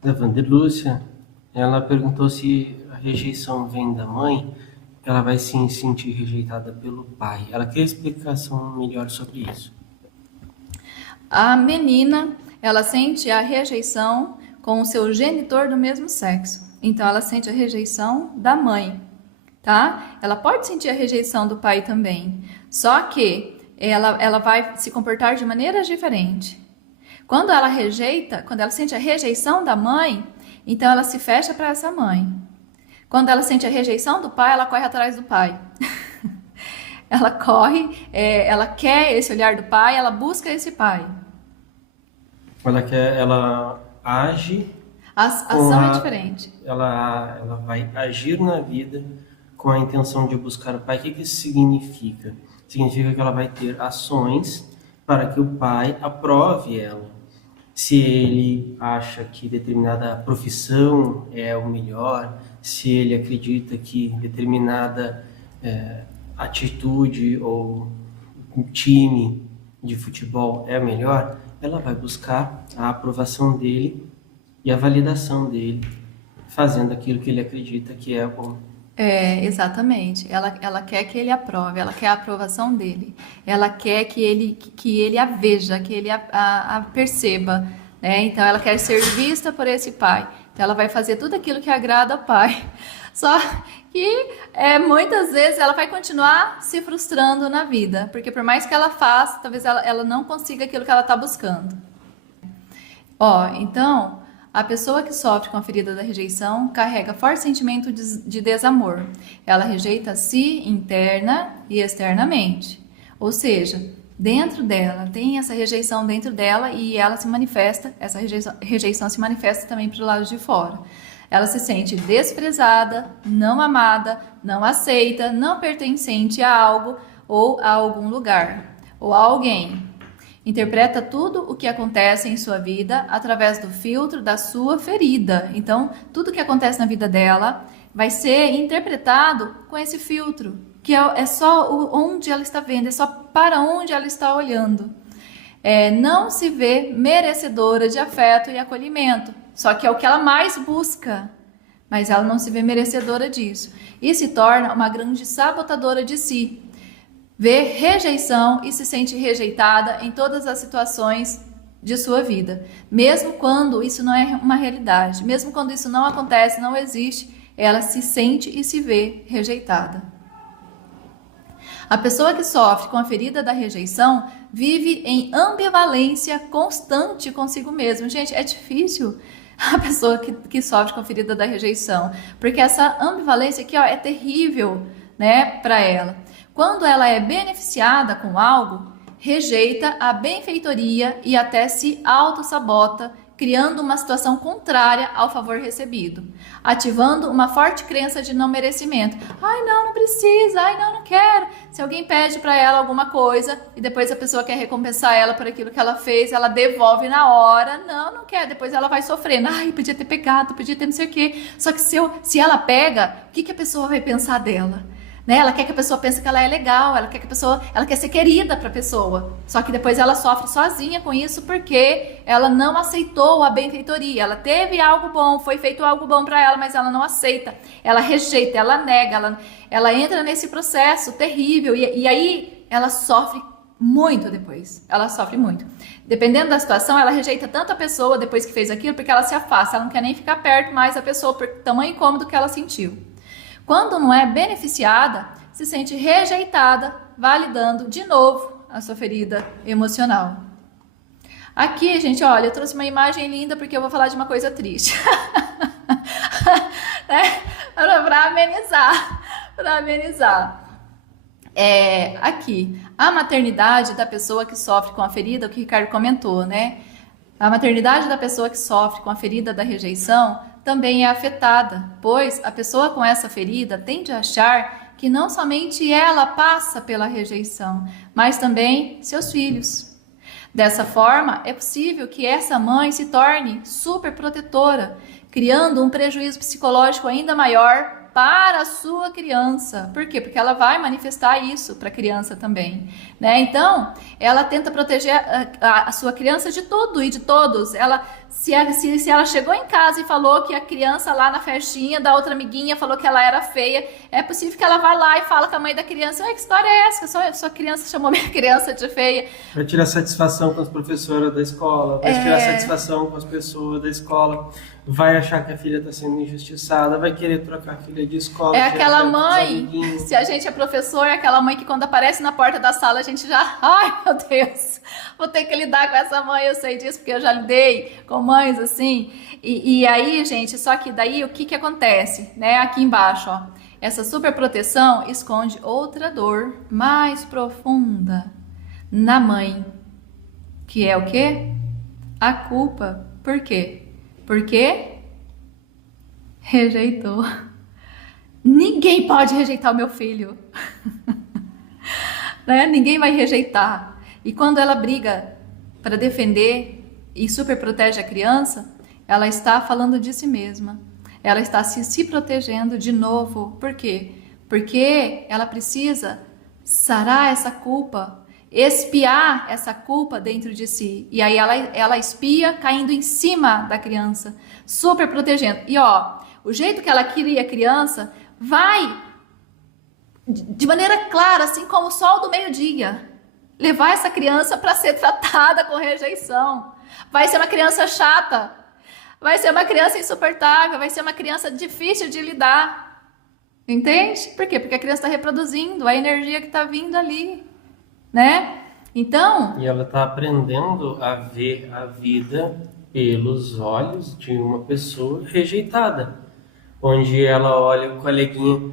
da Vanderlúcia. Ela perguntou se a rejeição vem da mãe, ela vai se sentir rejeitada pelo pai. Ela quer explicação melhor sobre isso. A menina, ela sente a rejeição com o seu genitor do mesmo sexo. Então, ela sente a rejeição da mãe, tá? Ela pode sentir a rejeição do pai também. Só que ela vai se comportar de maneira diferente. Quando ela sente a rejeição da mãe, então ela se fecha para essa mãe. Quando ela sente a rejeição do pai, ela corre atrás do pai. Ela corre, ela quer esse olhar do pai, ela busca esse pai. Ela age. A ação é diferente. Ela vai agir na vida com a intenção de buscar o pai. O que isso significa? Significa que ela vai ter ações para que o pai aprove ela. Se ele acha que determinada profissão é o melhor, se ele acredita que determinada atitude ou um time de futebol é melhor, ela vai buscar a aprovação dele e a validação dele, fazendo aquilo que ele acredita que é bom. Exatamente. Ela quer que ele aprove, ela quer a aprovação dele. Ela quer que ele a veja, que ele a perceba, né? Então, ela quer ser vista por esse pai. Então, ela vai fazer tudo aquilo que agrada ao pai. Só que muitas vezes ela vai continuar se frustrando na vida, porque por mais que ela faça, talvez ela não consiga aquilo que ela está buscando. Então, a pessoa que sofre com a ferida da rejeição carrega forte sentimento de desamor. Ela rejeita a si interna e externamente. Ou seja, dentro dela, tem essa rejeição dentro dela e ela se manifesta, essa rejeição se manifesta também para o lado de fora. Ela se sente desprezada, não amada, não aceita, não pertencente a algo ou a algum lugar ou a alguém. Interpreta tudo o que acontece em sua vida através do filtro da sua ferida. Então, tudo que acontece na vida dela vai ser interpretado com esse filtro, que é só onde ela está vendo, é só para onde ela está olhando. Não se vê merecedora de afeto e acolhimento, só que é o que ela mais busca, mas ela não se vê merecedora disso. E se torna uma grande sabotadora de si. Vê rejeição e se sente rejeitada em todas as situações de sua vida. Mesmo quando isso não é uma realidade, mesmo quando isso não acontece, não existe, ela se sente e se vê rejeitada. A pessoa que sofre com a ferida da rejeição vive em ambivalência constante consigo mesma. Gente, é difícil a pessoa que sofre com a ferida da rejeição, porque essa ambivalência aqui é terrível, né, para ela. Quando ela é beneficiada com algo, rejeita a benfeitoria e até se autossabota, criando uma situação contrária ao favor recebido, ativando uma forte crença de não merecimento. Ai, não precisa, ai, não quero. Se alguém pede para ela alguma coisa e depois a pessoa quer recompensar ela por aquilo que ela fez, ela devolve na hora. Não quer. Depois ela vai sofrendo. Ai, podia ter pegado, podia ter não sei o quê. Só que se ela pega, o que a pessoa vai pensar dela? Né? Ela quer que a pessoa pense que ela é legal, ela quer ser querida para a pessoa. Só que depois ela sofre sozinha com isso porque ela não aceitou a benfeitoria. Ela teve algo bom, foi feito algo bom para ela, mas ela não aceita. Ela rejeita, ela nega, ela entra nesse processo terrível e aí ela sofre muito depois. Ela sofre muito. Dependendo da situação, ela rejeita tanto a pessoa depois que fez aquilo porque ela se afasta, ela não quer nem ficar perto mais da pessoa por tamanho incômodo que ela sentiu. Quando não é beneficiada, se sente rejeitada, validando de novo a sua ferida emocional. Aqui, gente, olha, eu trouxe uma imagem linda porque eu vou falar de uma coisa triste. Né? Para amenizar. Aqui, a maternidade da pessoa que sofre com a ferida, o que o Ricardo comentou, né? A maternidade da pessoa que sofre com a ferida da rejeição também é afetada, pois a pessoa com essa ferida tende a achar que não somente ela passa pela rejeição, mas também seus filhos. Dessa forma, é possível que essa mãe se torne super protetora, criando um prejuízo psicológico ainda maior para a sua criança. Por quê? Porque ela vai manifestar isso para a criança também, né? Então, ela tenta proteger a sua criança de tudo e de todos. Se ela chegou em casa e falou que a criança lá na festinha da outra amiguinha falou que ela era feia, é possível que ela vá lá e fala com a mãe da criança: que história é essa? Sua criança chamou minha criança de feia. Vai tirar satisfação com as professoras da escola, vai tirar satisfação com as pessoas da escola, vai achar que a filha está sendo injustiçada, vai querer trocar a filha de escola. É aquela mãe, se a gente é professor, é aquela mãe que quando aparece na porta da sala a gente já, ai meu Deus, vou ter que lidar com essa mãe, eu sei disso porque eu já lidei com mães assim. E aí, gente, só que daí o que acontece, né? Aqui embaixo, ó, essa superproteção esconde outra dor mais profunda na mãe, que é o quê? A culpa. Por quê? Porque rejeitou. Ninguém pode rejeitar o meu filho. Né? Ninguém vai rejeitar. E quando ela briga para defender e super protege a criança, ela está falando de si mesma. Ela está se protegendo de novo. Por quê? Porque ela precisa sarar essa culpa, espiar essa culpa dentro de si. E aí ela espia caindo em cima da criança, super protegendo. E ó, o jeito que ela cria a criança vai, de maneira clara, assim como o sol do meio-dia, levar essa criança para ser tratada com rejeição. Vai ser uma criança chata, vai ser uma criança insuportável, vai ser uma criança difícil de lidar. Entende? Por quê? Porque a criança está reproduzindo a energia que está vindo ali, né? Então... E ela está aprendendo a ver a vida pelos olhos de uma pessoa rejeitada. Onde ela olha o coleguinha,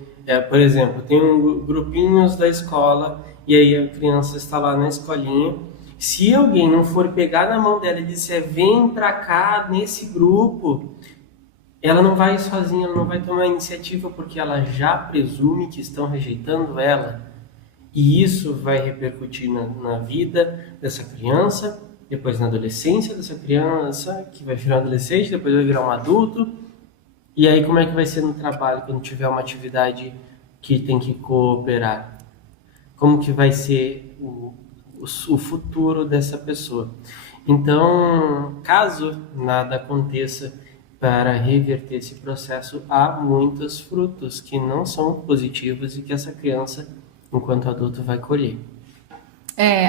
por exemplo, tem grupinhos da escola e aí a criança está lá na escolinha. Se alguém não for pegar na mão dela e disser: vem pra cá nesse grupo, ela não vai sozinha, ela não vai tomar iniciativa porque ela já presume que estão rejeitando ela. E isso vai repercutir na vida dessa criança, depois na adolescência dessa criança, que vai virar um adolescente, depois vai virar um adulto. E aí como é que vai ser no trabalho quando tiver uma atividade que tem que cooperar? Como que vai ser o futuro dessa pessoa? Então, caso nada aconteça para reverter esse processo, há muitos frutos que não são positivos e que essa criança, enquanto adulto, vai colher.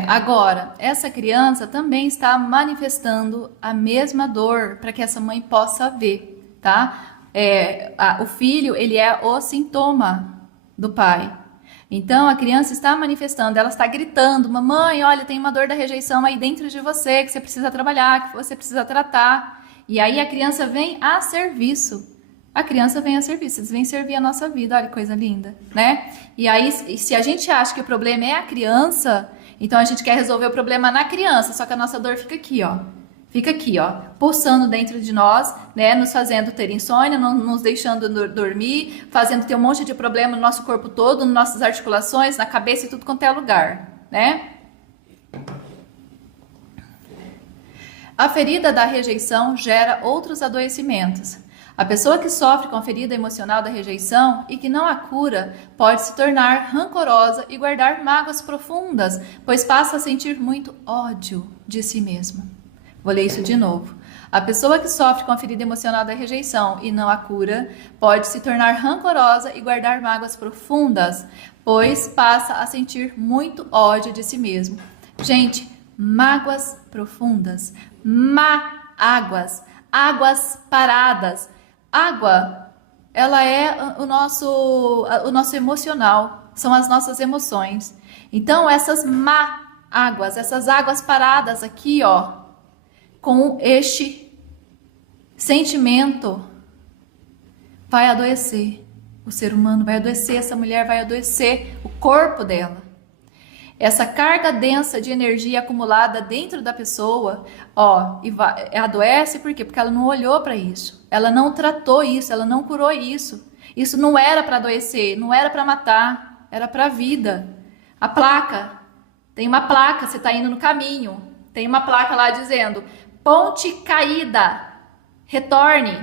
Agora, essa criança também está manifestando a mesma dor para que essa mãe possa ver, tá? O filho, ele é o sintoma do pai. Então, a criança está manifestando, ela está gritando: mamãe, olha, tem uma dor da rejeição aí dentro de você, que você precisa trabalhar, que você precisa tratar. E aí a criança vem a serviço. A criança vem a serviço, eles vêm servir a nossa vida, olha que coisa linda, né? E aí, se a gente acha que o problema é a criança, então a gente quer resolver o problema na criança, só que a nossa dor fica aqui, ó. Fica aqui, ó, pulsando dentro de nós, né, nos fazendo ter insônia, nos deixando dormir, fazendo ter um monte de problema no nosso corpo todo, nas nossas articulações, na cabeça e tudo quanto é lugar, né? A ferida da rejeição gera outros adoecimentos. A pessoa que sofre com a ferida emocional da rejeição e que não a cura pode se tornar rancorosa e guardar mágoas profundas, pois passa a sentir muito ódio de si mesma. Vou ler isso de novo. A pessoa que sofre com a ferida emocional da rejeição e não a cura pode se tornar rancorosa e guardar mágoas profundas, pois passa a sentir muito ódio de si mesmo. Gente, mágoas profundas, águas paradas. Água, ela é o nosso emocional, são as nossas emoções. Então, essas essas águas paradas aqui, ó, com este sentimento, vai adoecer. O ser humano vai adoecer, essa mulher vai adoecer o corpo dela. essa carga densa de energia acumulada dentro da pessoa, ó, adoece por quê? Porque ela não olhou para isso, ela não tratou isso, ela não curou isso. Isso não era para adoecer, não era para matar, era para a vida. A placa, tem uma placa, você está indo no caminho, tem uma placa lá dizendo: ponte caída, retorne.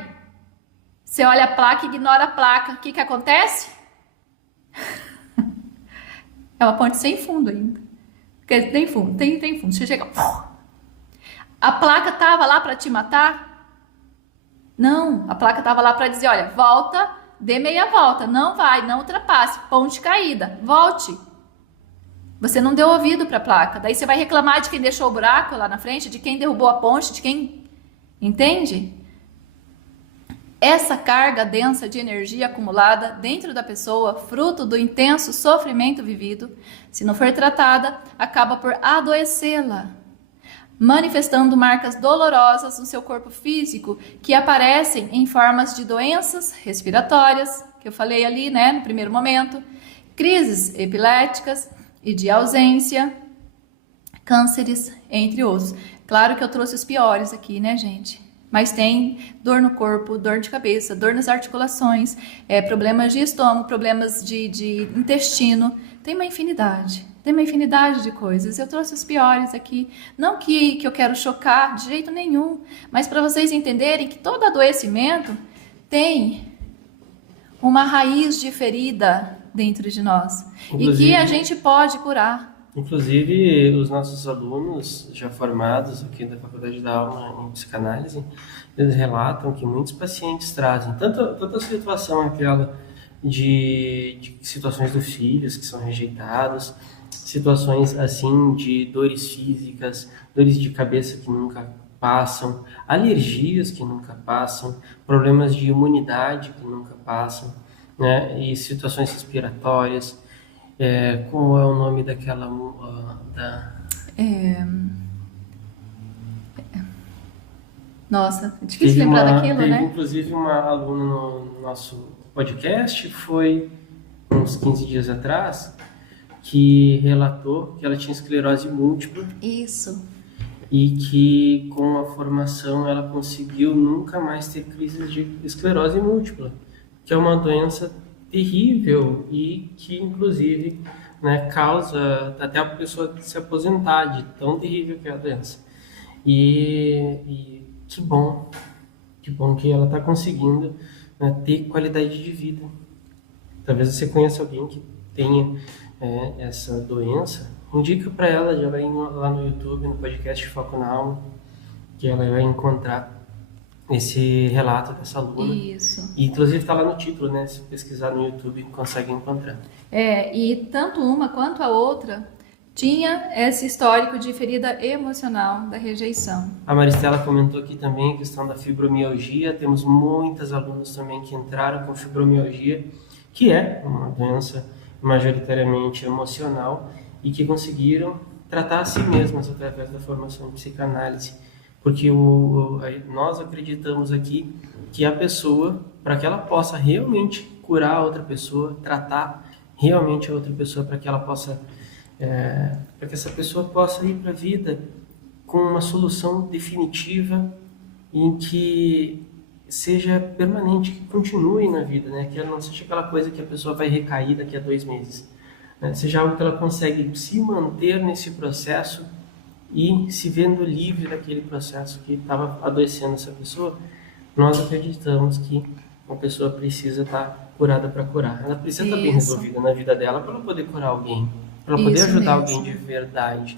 Você olha a placa e ignora a placa, o que acontece? É uma ponte sem fundo ainda. Porque tem fundo, tem fundo. Você chega. A placa tava lá para te matar? Não, a placa tava lá para dizer: olha, volta, dê meia volta, não vai, não ultrapasse, ponte caída, volte. Você não deu ouvido para a placa. Daí você vai reclamar de quem deixou o buraco lá na frente, de quem derrubou a ponte, de quem. Entende? Essa carga densa de energia acumulada dentro da pessoa, fruto do intenso sofrimento vivido, se não for tratada, acaba por adoecê-la, manifestando marcas dolorosas no seu corpo físico que aparecem em formas de doenças respiratórias, que eu falei ali, né, no primeiro momento, crises epiléticas e de ausência, cânceres, entre outros. Claro que eu trouxe os piores aqui, né, gente? Mas tem dor no corpo, dor de cabeça, dor nas articulações, problemas de estômago, problemas de intestino. Tem uma infinidade de coisas. Eu trouxe os piores aqui. Não que eu quero chocar de jeito nenhum, mas para vocês entenderem que todo adoecimento tem uma raiz de ferida dentro de nós. Inclusive, e que a gente pode curar. Inclusive, os nossos alunos já formados aqui da Faculdade da Alma em Psicanálise, eles relatam que muitos pacientes trazem tanto a situação aquela de situações dos filhos que são rejeitados, situações assim de dores físicas, dores de cabeça que nunca passam, alergias que nunca passam, problemas de imunidade que nunca passam, né? E situações respiratórias. Como é o nome daquela... Nossa, é difícil lembrar daquilo, teve, né? Inclusive, uma aluna no nosso podcast, foi uns 15 dias atrás, que relatou que ela tinha esclerose múltipla. Isso. E que com a formação ela conseguiu nunca mais ter crises de esclerose múltipla, que é uma doença terrível e que, inclusive, né, causa até a pessoa se aposentar, de tão terrível que é a doença. E que bom que ela está conseguindo, né, ter qualidade de vida. Talvez você conheça alguém que tenha essa doença, indica para ela, já vai lá no YouTube, no podcast Foco na Alma, que ela vai encontrar esse relato dessa aluna. Isso. E inclusive está lá no título, né? Se pesquisar no YouTube, consegue encontrar. E tanto uma quanto a outra tinha esse histórico de ferida emocional da rejeição. A Maristela comentou aqui também a questão da fibromialgia. Temos muitas alunas também que entraram com fibromialgia, que é uma doença majoritariamente emocional e que conseguiram tratar a si mesmas através da formação de psicanálise. Porque nós acreditamos aqui que a pessoa, para que ela possa realmente curar a outra pessoa, tratar realmente a outra pessoa, para que ela possa, para que essa pessoa possa ir para a vida com uma solução definitiva em que seja permanente, que continue na vida, né? Que ela não seja aquela coisa que a pessoa vai recair daqui a 2 meses, né? Seja algo que ela consegue se manter nesse processo e se vendo livre daquele processo que estava adoecendo essa pessoa. Nós acreditamos que uma pessoa precisa estar curada para curar. Ela precisa estar bem resolvida na vida dela para ela poder curar alguém, para ela poder ajudar alguém de verdade.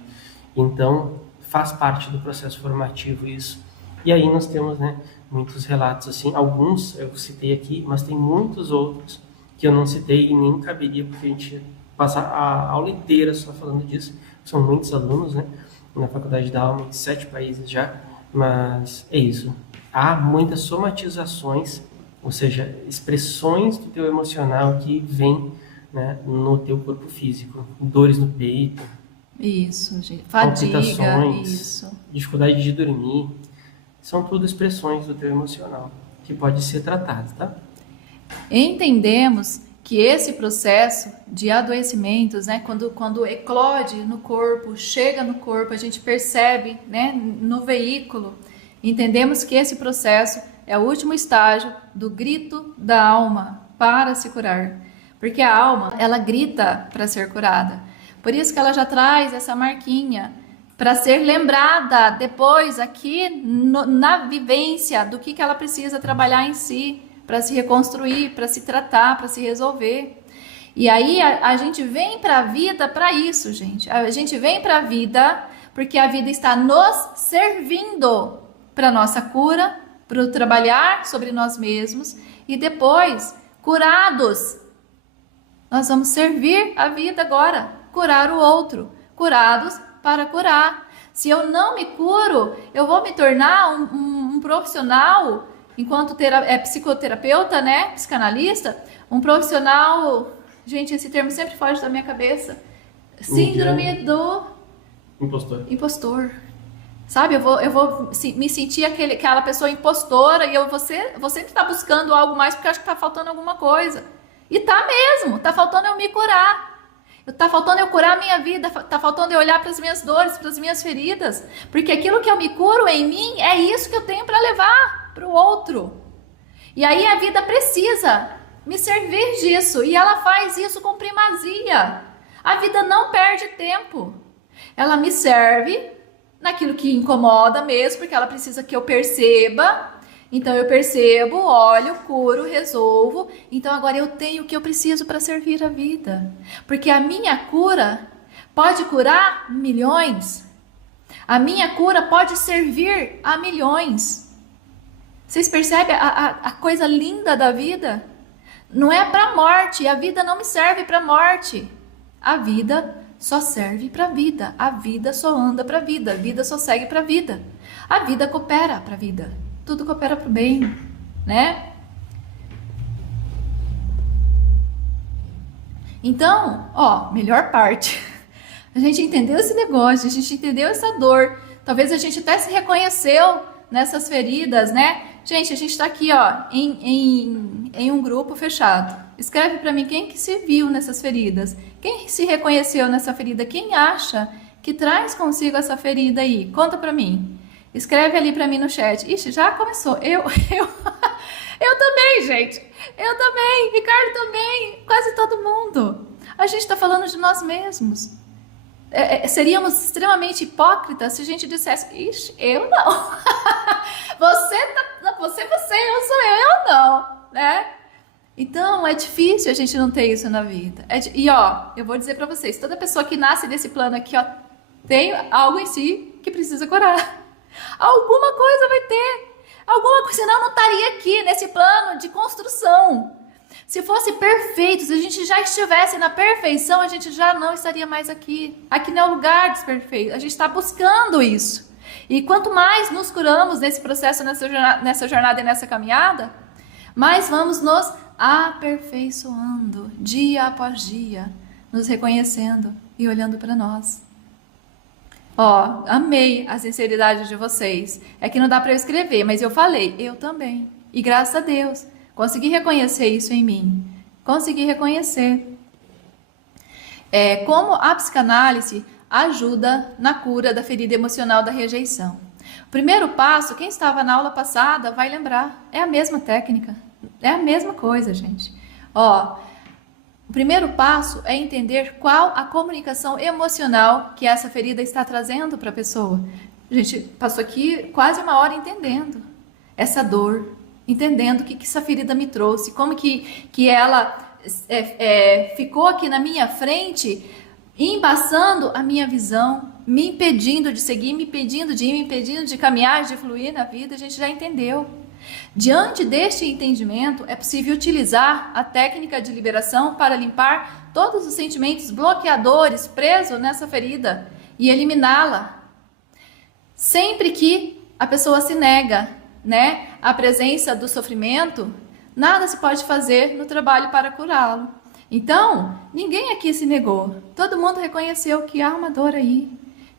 Então, faz parte do processo formativo isso. E aí nós temos, né, muitos relatos assim, alguns eu citei aqui, mas tem muitos outros que eu não citei e nem caberia, porque a gente passa a aula inteira só falando disso. São muitos alunos, né, na Faculdade da Alma, em 7 países já, mas é isso. Há muitas somatizações, ou seja, expressões do teu emocional que vêm, né, no teu corpo físico. Dores no peito. Isso, gente. Fadiga, isso. Dificuldade de dormir. São tudo expressões do teu emocional que pode ser tratado, tá? Entendemos que que esse processo de adoecimentos, né, quando eclode no corpo, chega no corpo, a gente percebe, né, no veículo, entendemos que esse processo é o último estágio do grito da alma para se curar. Porque a alma, ela grita para ser curada. Por isso que ela já traz essa marquinha, para ser lembrada depois aqui na vivência do que ela precisa trabalhar em si, para se reconstruir, para se tratar, para se resolver. E aí a gente vem para a vida para isso, gente. A gente vem para a vida porque a vida está nos servindo para nossa cura, para o trabalhar sobre nós mesmos e depois, curados, nós vamos servir a vida agora, curar o outro, curados para curar. Se eu não me curo, eu vou me tornar um profissional, enquanto psicoterapeuta, né, psicanalista, um profissional, gente, esse termo sempre foge da minha cabeça, síndrome do impostor. Sabe, eu vou me sentir aquela pessoa impostora e eu vou sempre estar buscando algo mais porque acho que está faltando alguma coisa. E tá mesmo, tá faltando eu me curar. Tá faltando eu curar a minha vida, tá faltando eu olhar para as minhas dores, para as minhas feridas. Porque aquilo que eu me curo em mim é isso que eu tenho para levar para o outro. E aí a vida precisa me servir disso. E ela faz isso com primazia. A vida não perde tempo. Ela me serve naquilo que incomoda mesmo, porque ela precisa que eu perceba. Então eu percebo, olho, curo, resolvo. Então agora eu tenho o que eu preciso para servir a vida. Porque a minha cura pode curar milhões. A minha cura pode servir a milhões. Vocês percebem a coisa linda da vida? Não é para a morte, a vida não me serve para a morte. A vida só serve para a vida, a vida só anda para a vida só segue para a vida. A vida coopera para a vida. Tudo coopera para o bem, né? Então, melhor parte. A gente entendeu esse negócio, a gente entendeu essa dor. Talvez a gente até se reconheceu nessas feridas, né? Gente, a gente tá aqui, em um grupo fechado. Escreve para mim quem que se viu nessas feridas. Quem se reconheceu nessa ferida? Quem acha que traz consigo essa ferida aí? Conta para mim. Escreve ali para mim no chat. Ixi, já começou. Eu também, gente. Eu também. Ricardo também. Quase todo mundo. A gente está falando de nós mesmos. Seríamos extremamente hipócritas se a gente dissesse, ixi, eu não. Você, eu sou eu não, né? Então, é difícil a gente não ter isso na vida. Eu vou dizer para vocês, toda pessoa que nasce desse plano aqui, tem algo em si que precisa curar. Alguma coisa vai ter. Alguma coisa, senão eu não estaria aqui nesse plano de construção. Se fosse perfeito, se a gente já estivesse na perfeição, a gente já não estaria mais aqui. Aqui não é o lugar dos perfeitos. A gente está buscando isso. E quanto mais nos curamos nesse processo, nessa jornada e nessa caminhada, mais vamos nos aperfeiçoando dia após dia, nos reconhecendo e olhando para nós. Amei a sinceridade de vocês. É que não dá para eu escrever, mas eu falei, eu também. E graças a Deus, consegui reconhecer isso em mim. Consegui reconhecer. Como a psicanálise ajuda na cura da ferida emocional da rejeição. O primeiro passo, quem estava na aula passada vai lembrar, é a mesma técnica. É a mesma coisa, gente. O primeiro passo é entender qual a comunicação emocional que essa ferida está trazendo para a pessoa. A gente passou aqui quase uma hora entendendo essa dor, entendendo o que essa ferida me trouxe, como que ela ficou aqui na minha frente, embaçando a minha visão, me impedindo de seguir, me impedindo de ir, me impedindo de caminhar, de fluir na vida. A gente já entendeu. Diante deste entendimento, é possível utilizar a técnica de liberação para limpar todos os sentimentos bloqueadores presos nessa ferida e eliminá-la. Sempre que a pessoa se nega, né, à presença do sofrimento, nada se pode fazer no trabalho para curá-lo. Então, ninguém aqui se negou. Todo mundo reconheceu que há uma dor aí,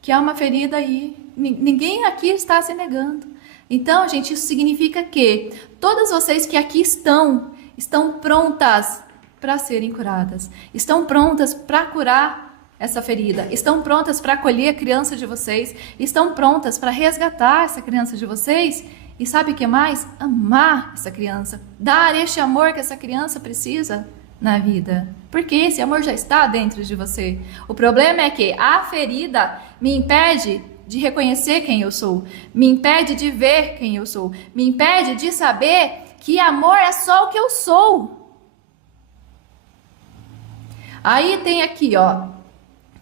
que há uma ferida aí. Ninguém aqui está se negando. Então, gente, isso significa que todas vocês que aqui estão prontas para serem curadas. Estão prontas para curar essa ferida. Estão prontas para acolher a criança de vocês. Estão prontas para resgatar essa criança de vocês. E sabe o que mais? Amar essa criança. Dar este amor que essa criança precisa na vida. Porque esse amor já está dentro de você. O problema é que a ferida me impede de reconhecer quem eu sou. Me impede de ver quem eu sou. Me impede de saber que amor é só o que eu sou. Aí tem aqui, ó,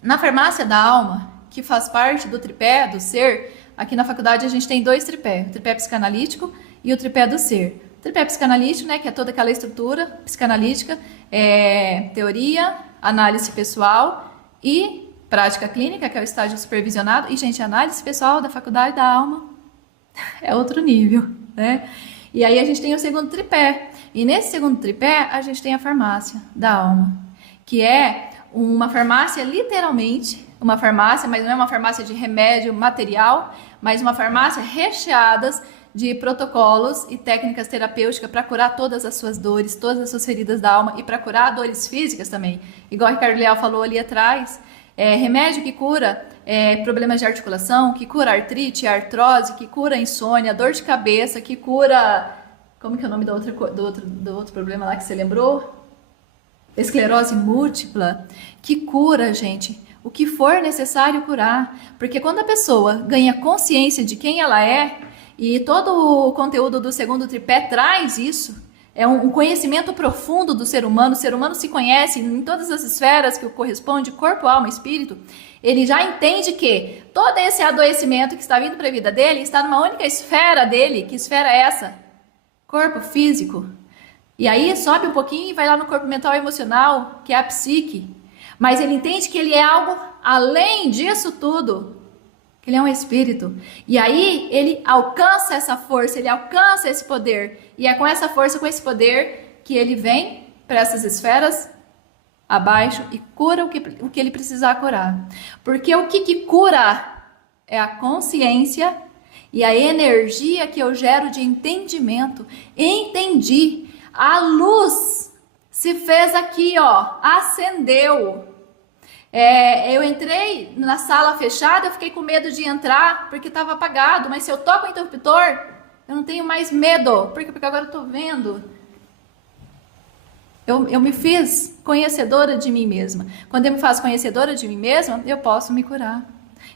na farmácia da alma, que faz parte do tripé do ser, aqui na faculdade a gente tem 2 tripés, o tripé psicanalítico e o tripé do ser. O tripé psicanalítico, né, que é toda aquela estrutura psicanalítica, teoria, análise pessoal e prática clínica, que é o estágio supervisionado. E, gente, análise pessoal da faculdade da alma é outro nível, né? E aí a gente tem o segundo tripé. E nesse segundo tripé, a gente tem a farmácia da alma, que é uma farmácia, literalmente, uma farmácia, mas não é uma farmácia de remédio material, mas uma farmácia recheadas de protocolos e técnicas terapêuticas para curar todas as suas dores, todas as suas feridas da alma e para curar dores físicas também. Igual o Ricardo Leal falou ali atrás, remédio que cura problemas de articulação, que cura artrite, artrose, que cura insônia, dor de cabeça, que cura... Como que é o nome do outro problema lá que você lembrou? Esclerose múltipla, que cura, gente, o que for necessário curar. Porque quando a pessoa ganha consciência de quem ela é, e todo o conteúdo do segundo tripé traz isso, é um conhecimento profundo do ser humano. O ser humano se conhece em todas as esferas que corresponde, corpo, alma, espírito. Ele já entende que todo esse adoecimento que está vindo para a vida dele está numa única esfera dele. Que esfera é essa? Corpo físico. E aí sobe um pouquinho e vai lá no corpo mental e emocional, que é a psique. Mas ele entende que ele é algo além disso tudo. Que ele é um espírito. E aí ele alcança essa força, ele alcança esse poder. E é com essa força, com esse poder, que ele vem para essas esferas abaixo e cura o que ele precisar curar. Porque o que cura é a consciência e a energia que eu gero de entendimento. Entendi. A luz se fez aqui, ó, acendeu. Eu entrei na sala fechada, eu fiquei com medo de entrar porque estava apagado, mas se eu toco o interruptor, eu não tenho mais medo, porque agora eu estou vendo. Eu me fiz conhecedora de mim mesma. Quando eu me faço conhecedora de mim mesma, eu posso me curar.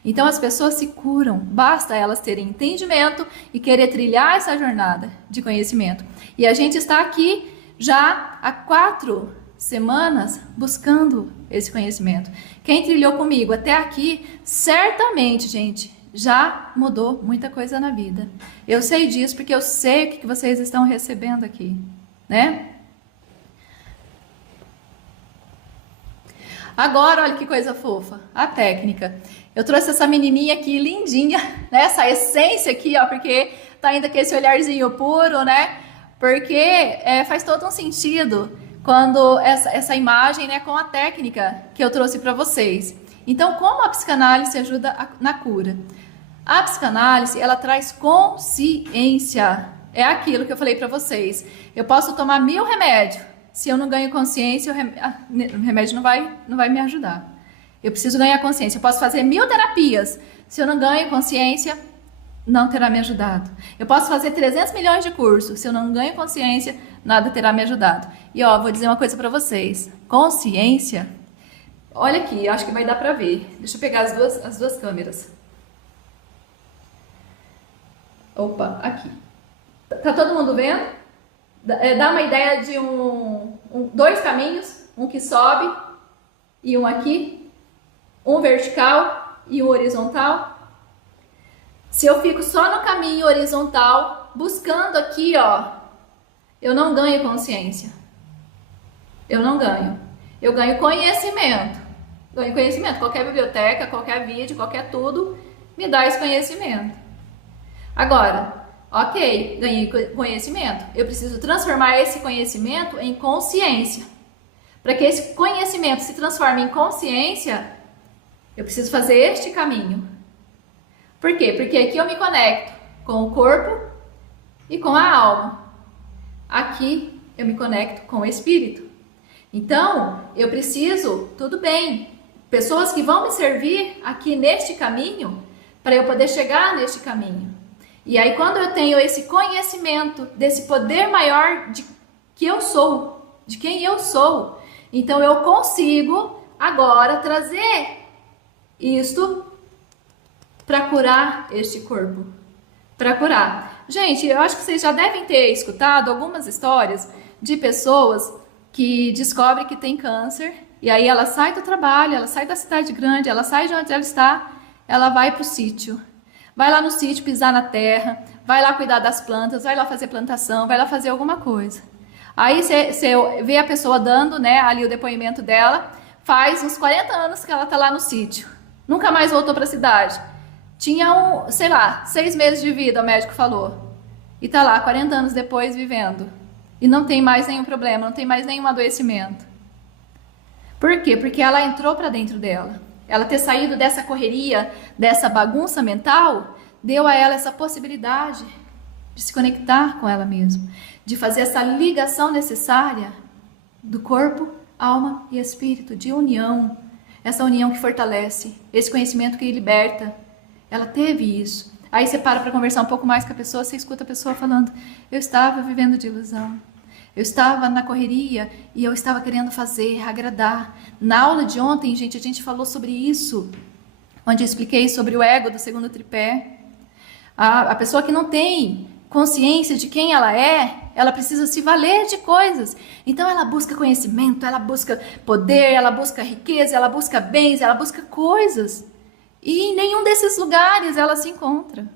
Então as pessoas se curam, basta elas terem entendimento e querer trilhar essa jornada de conhecimento. E a gente está aqui já há 4 semanas buscando esse conhecimento. Quem trilhou comigo até aqui, certamente, gente, já mudou muita coisa na vida. Eu sei disso porque eu sei o que vocês estão recebendo aqui, né? Agora, olha que coisa fofa, a técnica. Eu trouxe essa menininha aqui, lindinha, né? Essa essência aqui, ó, porque tá ainda com esse olharzinho puro, né? Porque faz todo um sentido quando essa imagem, né, com a técnica que eu trouxe para vocês. Então, como a psicanálise ajuda na cura? A psicanálise, ela traz consciência. É aquilo que eu falei para vocês. Eu posso tomar 1000 remédios. Se eu não ganho consciência, o remédio não vai me ajudar. Eu preciso ganhar consciência. Eu posso fazer 1000 terapias. Se eu não ganho consciência, não terá me ajudado. Eu posso fazer 300 milhões de cursos. Se eu não ganho consciência, nada terá me ajudado. E ó, vou dizer uma coisa para vocês. Consciência. Olha aqui, acho que vai dar para ver. Deixa eu pegar as duas câmeras. Opa, aqui. Tá todo mundo vendo? Dá uma ideia de 2 caminhos. Um que sobe e um aqui. Um vertical e um horizontal. Se eu fico só no caminho horizontal, buscando aqui, ó, eu não ganho consciência. Eu não ganho. Eu ganho conhecimento. Ganho conhecimento. Qualquer biblioteca, qualquer vídeo, qualquer tudo, me dá esse conhecimento. Agora, ok, ganhei conhecimento. Eu preciso transformar esse conhecimento em consciência. Para que esse conhecimento se transforme em consciência, eu preciso fazer este caminho. Por quê? Porque aqui eu me conecto com o corpo e com a alma. Aqui eu me conecto com o espírito. Então, eu preciso, tudo bem, pessoas que vão me servir aqui neste caminho, para eu poder chegar neste caminho. E aí, quando eu tenho esse conhecimento desse poder maior de que eu sou, de quem eu sou, então eu consigo agora trazer isto para curar este corpo. Para curar. Gente, eu acho que vocês já devem ter escutado algumas histórias de pessoas que descobrem que tem câncer e aí ela sai do trabalho, ela sai da cidade grande, ela sai de onde ela está, ela vai para o sítio. Vai lá no sítio pisar na terra, vai lá cuidar das plantas, vai lá fazer plantação, vai lá fazer alguma coisa. Aí você vê a pessoa dando, né, ali o depoimento dela, faz uns 40 anos que ela está lá no sítio. Nunca mais voltou para a cidade. Tinha, sei lá, 6 meses de vida, o médico falou. E tá lá, 40 anos depois, vivendo. E não tem mais nenhum problema, não tem mais nenhum adoecimento. Por quê? Porque ela entrou para dentro dela. Ela ter saído dessa correria, dessa bagunça mental, deu a ela essa possibilidade de se conectar com ela mesma, de fazer essa ligação necessária do corpo, alma e espírito, de união. Essa união que fortalece, esse conhecimento que liberta. Ela teve isso. Aí você para conversar um pouco mais com a pessoa, você escuta a pessoa falando: eu estava vivendo de ilusão. Eu estava na correria e eu estava querendo fazer, agradar. Na aula de ontem, gente, a gente falou sobre isso, onde eu expliquei sobre o ego do segundo tripé. A pessoa que não tem consciência de quem ela é, ela precisa se valer de coisas. Então ela busca conhecimento, ela busca poder, ela busca riqueza, ela busca bens, ela busca coisas. E em nenhum desses lugares ela se encontra.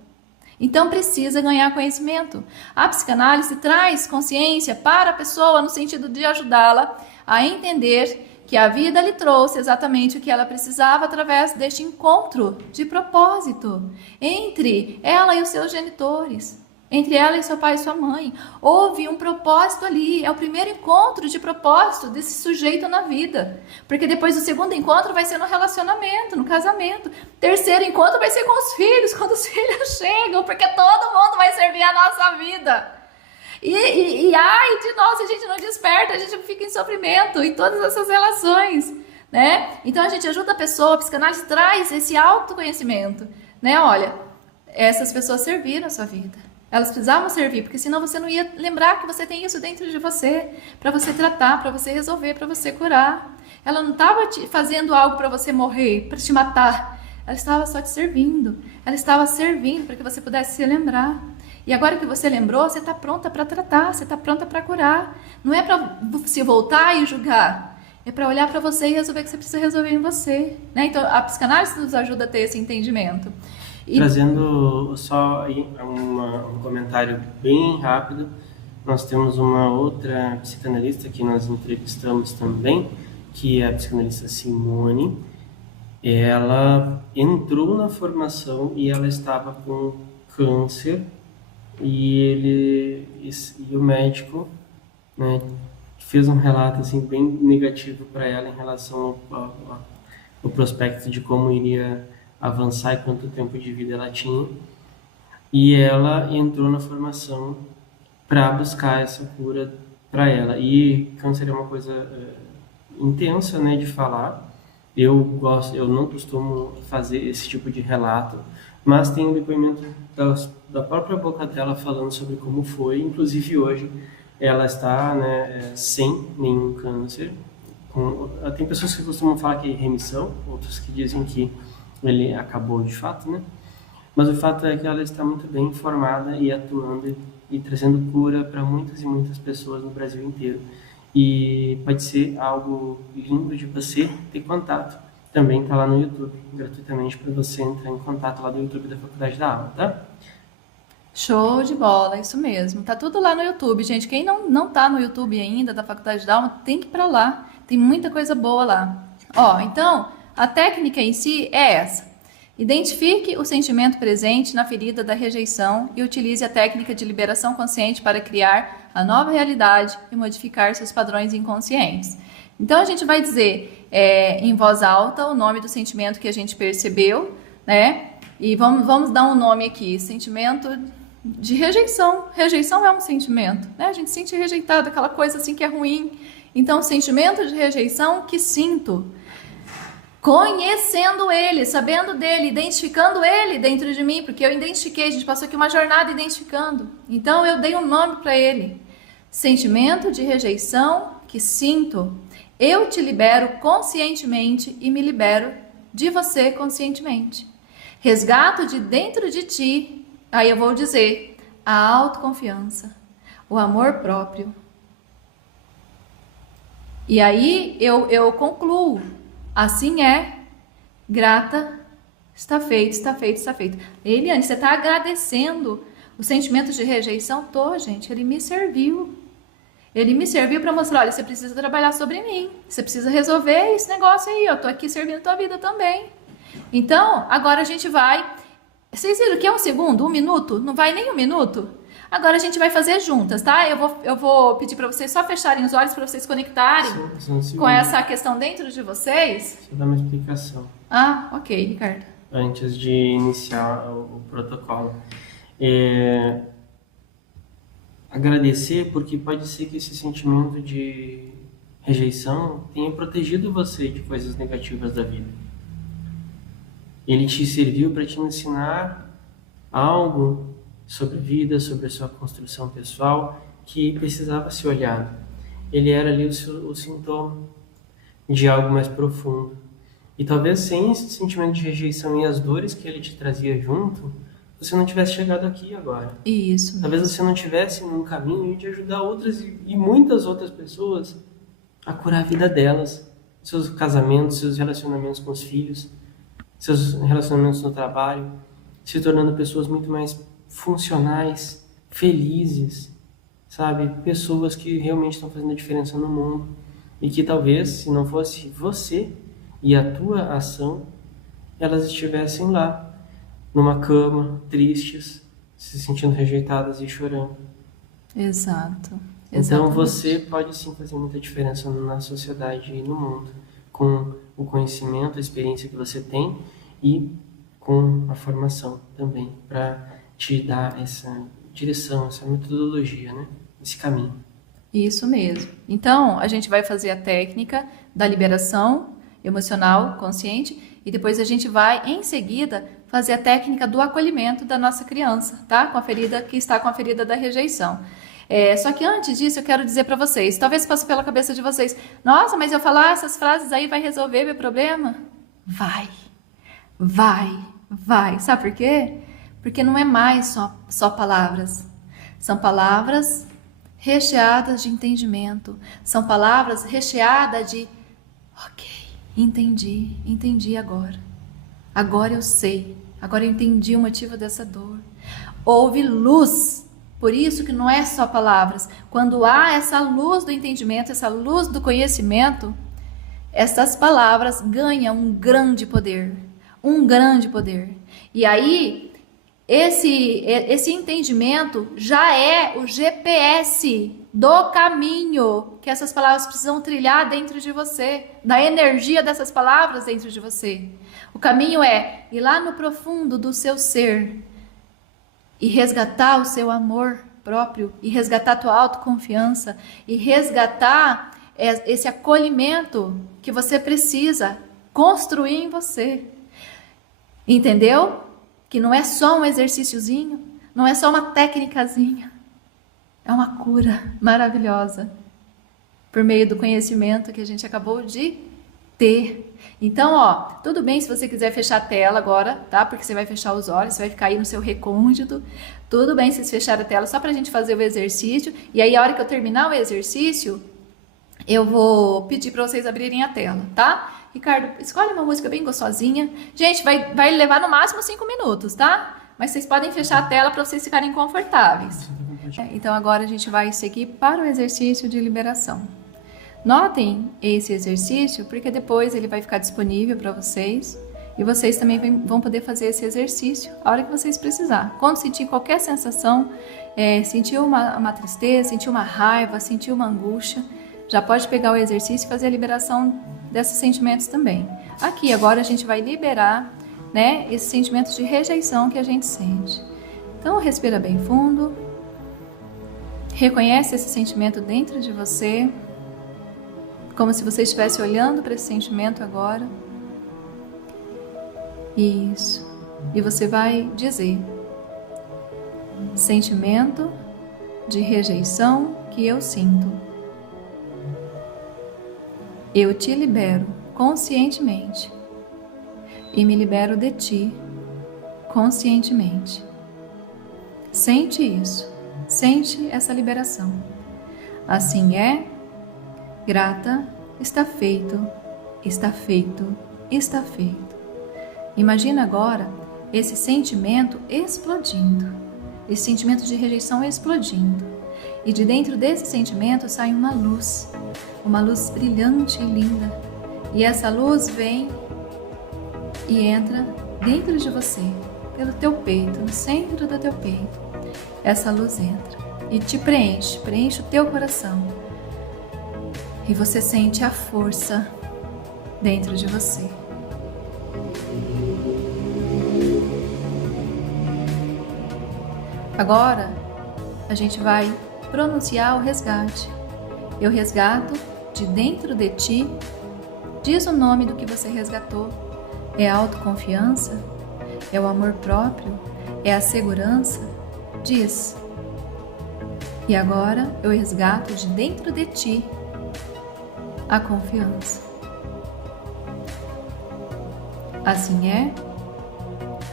Então precisa ganhar conhecimento. A psicanálise traz consciência para a pessoa no sentido de ajudá-la a entender que a vida lhe trouxe exatamente o que ela precisava através deste encontro de propósito entre ela e os seus genitores, entre ela e seu pai e sua mãe. Houve um propósito ali, é o primeiro encontro de propósito desse sujeito na vida. Porque depois o segundo encontro vai ser no relacionamento, no casamento. Terceiro encontro vai ser com os filhos, quando os filhos chegam, porque todo mundo vai servir a nossa vida. E ai de nós, se a gente não desperta, a gente fica em sofrimento em todas essas relações, né? Então a gente ajuda a pessoa, a psicanálise traz esse autoconhecimento, né? Olha, essas pessoas serviram a sua vida. Elas precisavam servir, porque senão você não ia lembrar que você tem isso dentro de você, para você tratar, para você resolver, para você curar. Ela não estava fazendo algo para você morrer, para te matar. Ela estava só te servindo. Ela estava servindo para que você pudesse se lembrar. E agora que você lembrou, você está pronta para tratar, você está pronta para curar. Não é para se voltar e julgar. É para olhar para você e resolver o que você precisa resolver em você, né? Então, a psicanálise nos ajuda a ter esse entendimento. Trazendo só um comentário bem rápido, nós temos uma outra psicanalista que nós entrevistamos também, que é a psicanalista Simone. Ela entrou na formação e ela estava com câncer e o médico, né, fez um relato assim, bem negativo para ela em relação ao prospecto de como iria avançar e quanto tempo de vida ela tinha, e ela entrou na formação para buscar essa cura para ela. E câncer é uma coisa intensa, né, de falar. Eu não costumo fazer esse tipo de relato, mas tem um depoimento da própria boca dela falando sobre como foi. Inclusive hoje ela está, né, sem nenhum câncer. Tem pessoas que costumam falar que é remissão, outros que dizem que ele acabou de fato, né? Mas o fato é que ela está muito bem informada e atuando e trazendo cura para muitas e muitas pessoas no Brasil inteiro. E pode ser algo lindo de você ter contato. Também está lá no YouTube, gratuitamente, para você entrar em contato lá no YouTube da Faculdade da Alma, tá? Show de bola, isso mesmo. Tá tudo lá no YouTube, gente. Quem não tá no YouTube ainda da Faculdade da Alma, tem que ir para lá. Tem muita coisa boa lá. Ó, então, a técnica em si é essa. Identifique o sentimento presente na ferida da rejeição e utilize a técnica de liberação consciente para criar a nova realidade e modificar seus padrões inconscientes. Então, a gente vai dizer em voz alta o nome do sentimento que a gente percebeu, né? E vamos dar um nome aqui, sentimento de rejeição. Rejeição é um sentimento, né? A gente se sente rejeitado, aquela coisa assim que é ruim. Então, o sentimento de rejeição que sinto, conhecendo ele, sabendo dele, identificando ele dentro de mim, porque eu identifiquei, a gente passou aqui uma jornada identificando. Então, eu dei um nome para ele. Sentimento de rejeição que sinto, eu te libero conscientemente e me libero de você conscientemente. Resgato de dentro de ti, aí eu vou dizer, a autoconfiança, o amor próprio. E aí eu concluo, assim é, grata, está feito, está feito, está feito. Eliane, você está agradecendo o sentimento de rejeição? Tô, gente, ele me serviu. Ele me serviu para mostrar, olha, você precisa trabalhar sobre mim, você precisa resolver esse negócio aí, eu tô aqui servindo a tua vida também. Então, agora a gente vai, vocês viram que é um segundo, 1 minuto? Não vai nem 1 minuto? Agora a gente vai fazer juntas, tá? Eu vou pedir para vocês só fecharem os olhos para vocês conectarem com essa questão dentro de vocês. Deixa eu dar uma explicação. Ah, ok, Ricardo. Antes de iniciar o protocolo. Agradecer, porque pode ser que esse sentimento de rejeição tenha protegido você de coisas negativas da vida. Ele te serviu para te ensinar algo sobre a vida, sobre a sua construção pessoal, que precisava ser olhado. Ele era ali o sintoma de algo mais profundo. E talvez sem esse sentimento de rejeição e as dores que ele te trazia junto, você não tivesse chegado aqui agora. Isso. Talvez você não tivesse num caminho de ajudar outras e muitas outras pessoas a curar a vida delas, seus casamentos, seus relacionamentos com os filhos, seus relacionamentos no trabalho, se tornando pessoas muito mais funcionais, felizes, sabe? Pessoas que realmente estão fazendo a diferença no mundo e que talvez, se não fosse você e a tua ação, elas estivessem lá, numa cama, tristes, se sentindo rejeitadas e chorando. Exato. Então você pode sim fazer muita diferença na sociedade e no mundo, com o conhecimento, a experiência que você tem e com a formação também, para te dar essa direção, essa metodologia, né? Esse caminho. Isso mesmo. Então, a gente vai fazer a técnica da liberação emocional consciente e depois a gente vai, em seguida, fazer a técnica do acolhimento da nossa criança, tá? Com a ferida que está com a ferida da rejeição. Só que antes disso, eu quero dizer para vocês, talvez passe pela cabeça de vocês, nossa, mas eu falar essas frases aí vai resolver meu problema? Vai. Sabe por quê? Porque não é mais só palavras. São palavras recheadas de entendimento. São palavras recheadas de, ok, entendi agora. Agora eu sei. Agora eu entendi o motivo dessa dor. Houve luz. Por isso que não é só palavras. Quando há essa luz do entendimento, essa luz do conhecimento, essas palavras ganham um grande poder. Um grande poder. E aí, esse entendimento já é o GPS do caminho que essas palavras precisam trilhar dentro de você, da energia dessas palavras dentro de você. O caminho é ir lá no profundo do seu ser e resgatar o seu amor próprio, e resgatar a tua autoconfiança, e resgatar esse acolhimento que você precisa construir em você. Entendeu? Que não é só um exercíciozinho, não é só uma técnicazinha. É uma cura maravilhosa por meio do conhecimento que a gente acabou de ter. Então, tudo bem se você quiser fechar a tela agora, tá? Porque você vai fechar os olhos, você vai ficar aí no seu recôndito. Tudo bem vocês fecharem a tela só pra gente fazer o exercício. E aí, a hora que eu terminar o exercício, eu vou pedir pra vocês abrirem a tela, tá? Ricardo, escolhe uma música bem gostosinha. Gente, vai levar no máximo 5 minutos, tá? Mas vocês podem fechar a tela para vocês ficarem confortáveis. Então agora a gente vai seguir para o exercício de liberação. Notem esse exercício, porque depois ele vai ficar disponível para vocês. E vocês também vão poder fazer esse exercício a hora que vocês precisar. Quando sentir qualquer sensação, sentir uma tristeza, sentir uma raiva, sentir uma angústia, já pode pegar o exercício e fazer a liberação desses sentimentos também. Aqui agora a gente vai liberar, né, esses sentimentos de rejeição que a gente sente. Então respira bem fundo, reconhece esse sentimento dentro de você como se você estivesse olhando para esse sentimento agora. Isso. E você vai dizer: sentimento de rejeição que eu sinto, eu te libero conscientemente e me libero de ti conscientemente. Sente isso, sente essa liberação. Assim é, grata, está feito, está feito, está feito. Imagina agora esse sentimento explodindo, esse sentimento de rejeição explodindo. E de dentro desse sentimento sai uma luz brilhante e linda. E essa luz vem e entra dentro de você, pelo teu peito, no centro do teu peito. Essa luz entra e te preenche o teu coração. E você sente a força dentro de você. Agora, a gente vai pronunciar o resgate. Eu resgato de dentro de ti. Diz o nome do que você resgatou. É a autoconfiança? É o amor próprio? É a segurança? Diz. E agora eu resgato de dentro de ti a confiança. Assim é,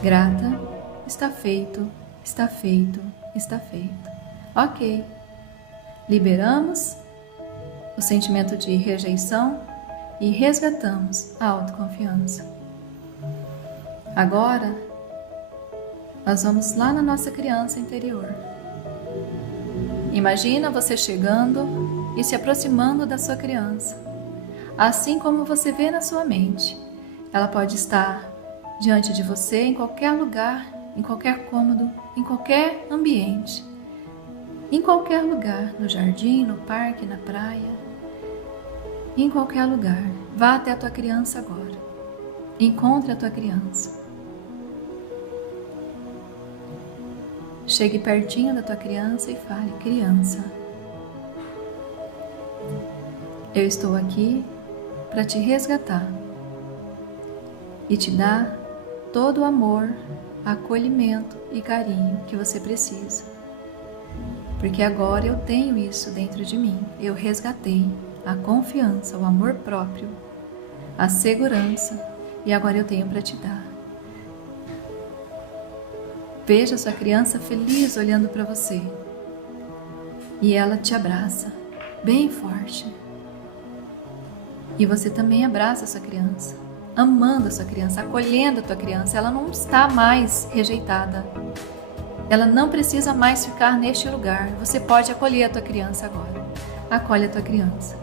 grata, está feito, está feito, está feito. Ok. Liberamos o sentimento de rejeição e resgatamos a autoconfiança. Agora, nós vamos lá na nossa criança interior. Imagina você chegando e se aproximando da sua criança, assim como você vê na sua mente. Ela pode estar diante de você em qualquer lugar, em qualquer cômodo, em qualquer ambiente, em qualquer lugar, no jardim, no parque, na praia, em qualquer lugar. Vá até a tua criança agora. Encontre a tua criança. Chegue pertinho da tua criança e fale: criança, eu estou aqui para te resgatar e te dar todo o amor, acolhimento e carinho que você precisa. Porque agora eu tenho isso dentro de mim. Eu resgatei a confiança, o amor próprio, a segurança, e agora eu tenho para te dar. Veja sua criança feliz olhando para você. E ela te abraça bem forte. E você também abraça a sua criança, amando a sua criança, acolhendo a tua criança. Ela não está mais rejeitada. Ela não precisa mais ficar neste lugar. Você pode acolher a tua criança agora. Acolhe a tua criança.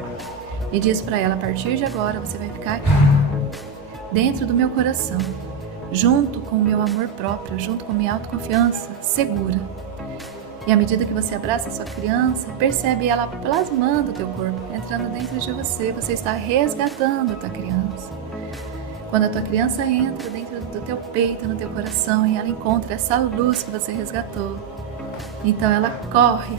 E diz para ela: a partir de agora você vai ficar aqui, dentro do meu coração, junto com o meu amor próprio, junto com minha autoconfiança, segura. E à medida que você abraça a sua criança, percebe ela plasmando o teu corpo, entrando dentro de você. Você está resgatando a tua criança. Quando a tua criança entra dentro do teu peito, no teu coração, e ela encontra essa luz que você resgatou, então ela corre,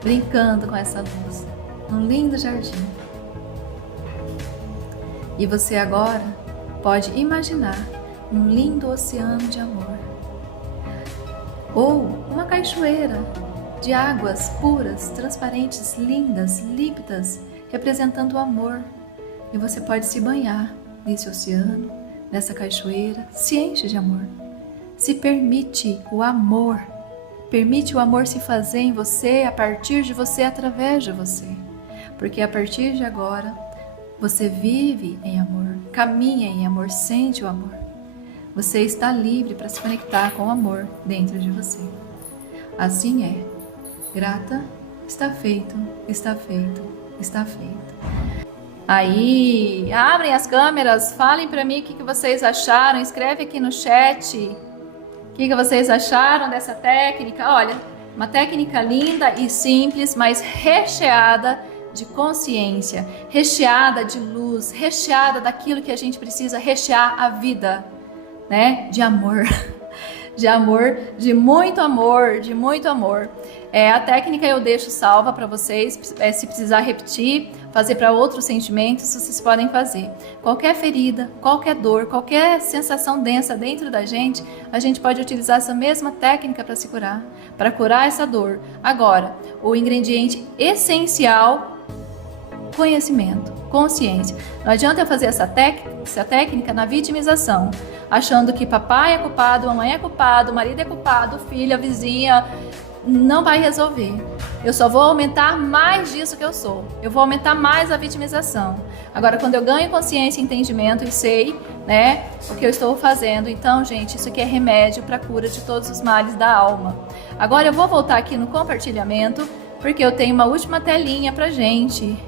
brincando com essa luz, num lindo jardim. E você agora pode imaginar um lindo oceano de amor, ou uma cachoeira de águas puras, transparentes, lindas, límpidas, representando o amor. E você pode se banhar nesse oceano, nessa cachoeira. Se enche de amor. Se permite o amor. Permite o amor se fazer em você, a partir de você, através de você. Porque a partir de agora, você vive em amor, caminha em amor, sente o amor. Você está livre para se conectar com o amor dentro de você. Assim é. Grata, está feito, está feito, está feito. Aí, abrem as câmeras, falem para mim o que vocês acharam, escreve aqui no chat o que vocês acharam dessa técnica. Olha, uma técnica linda e simples, mas recheada de consciência, recheada de luz, recheada daquilo que a gente precisa rechear a vida, né? De amor, de amor, de muito amor, de muito amor. A técnica eu deixo salva para vocês, se precisar repetir, fazer para outros sentimentos, vocês podem fazer. Qualquer ferida, qualquer dor, qualquer sensação densa dentro da gente, a gente pode utilizar essa mesma técnica para se curar, para curar essa dor. Agora, o ingrediente essencial, conhecimento, consciência. Não adianta eu fazer essa técnica na vitimização, achando que papai é culpado, mamãe é culpado, o marido é culpado, o filho, a vizinha, não vai resolver. Eu só vou aumentar mais disso que eu sou. Eu vou aumentar mais a vitimização. Agora, quando eu ganho consciência e entendimento e sei, né, o que eu estou fazendo, então, gente, isso aqui é remédio para a cura de todos os males da alma. Agora eu vou voltar aqui no compartilhamento, porque eu tenho uma última telinha pra gente.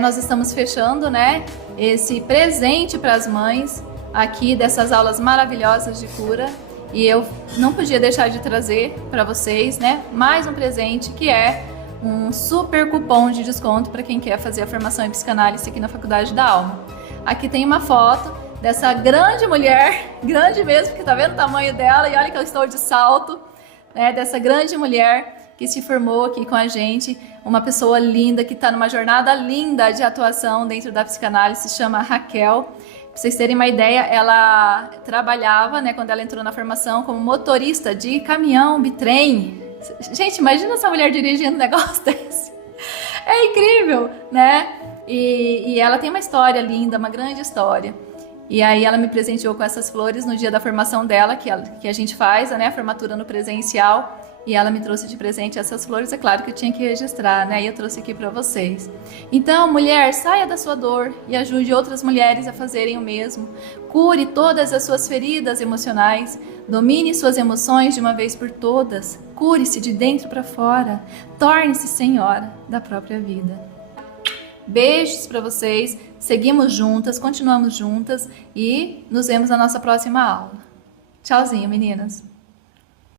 Nós estamos fechando, né, esse presente para as mães aqui dessas aulas maravilhosas de cura. E eu não podia deixar de trazer para vocês, né, mais um presente, que é um super cupom de desconto para quem quer fazer a formação em psicanálise aqui na Faculdade da Alma. Aqui tem uma foto dessa grande mulher, grande mesmo, porque tá vendo o tamanho dela, e olha que eu estou de salto, né, dessa grande mulher que se formou aqui com a gente, uma pessoa linda, que está numa jornada linda de atuação dentro da psicanálise, se chama Raquel. Pra vocês terem uma ideia, ela trabalhava, né, quando ela entrou na formação, como motorista de caminhão, bitrem. Gente, imagina essa mulher dirigindo um negócio desse. É incrível, né? E ela tem uma história linda, uma grande história. E aí ela me presenteou com essas flores no dia da formação dela, que a gente faz, né, a formatura no presencial. E ela me trouxe de presente essas flores, é claro que eu tinha que registrar, né? E eu trouxe aqui para vocês. Então, mulher, saia da sua dor e ajude outras mulheres a fazerem o mesmo. Cure todas as suas feridas emocionais. Domine suas emoções de uma vez por todas. Cure-se de dentro para fora. Torne-se senhora da própria vida. Beijos para vocês. Seguimos juntas, continuamos juntas e nos vemos na nossa próxima aula. Tchauzinho, meninas.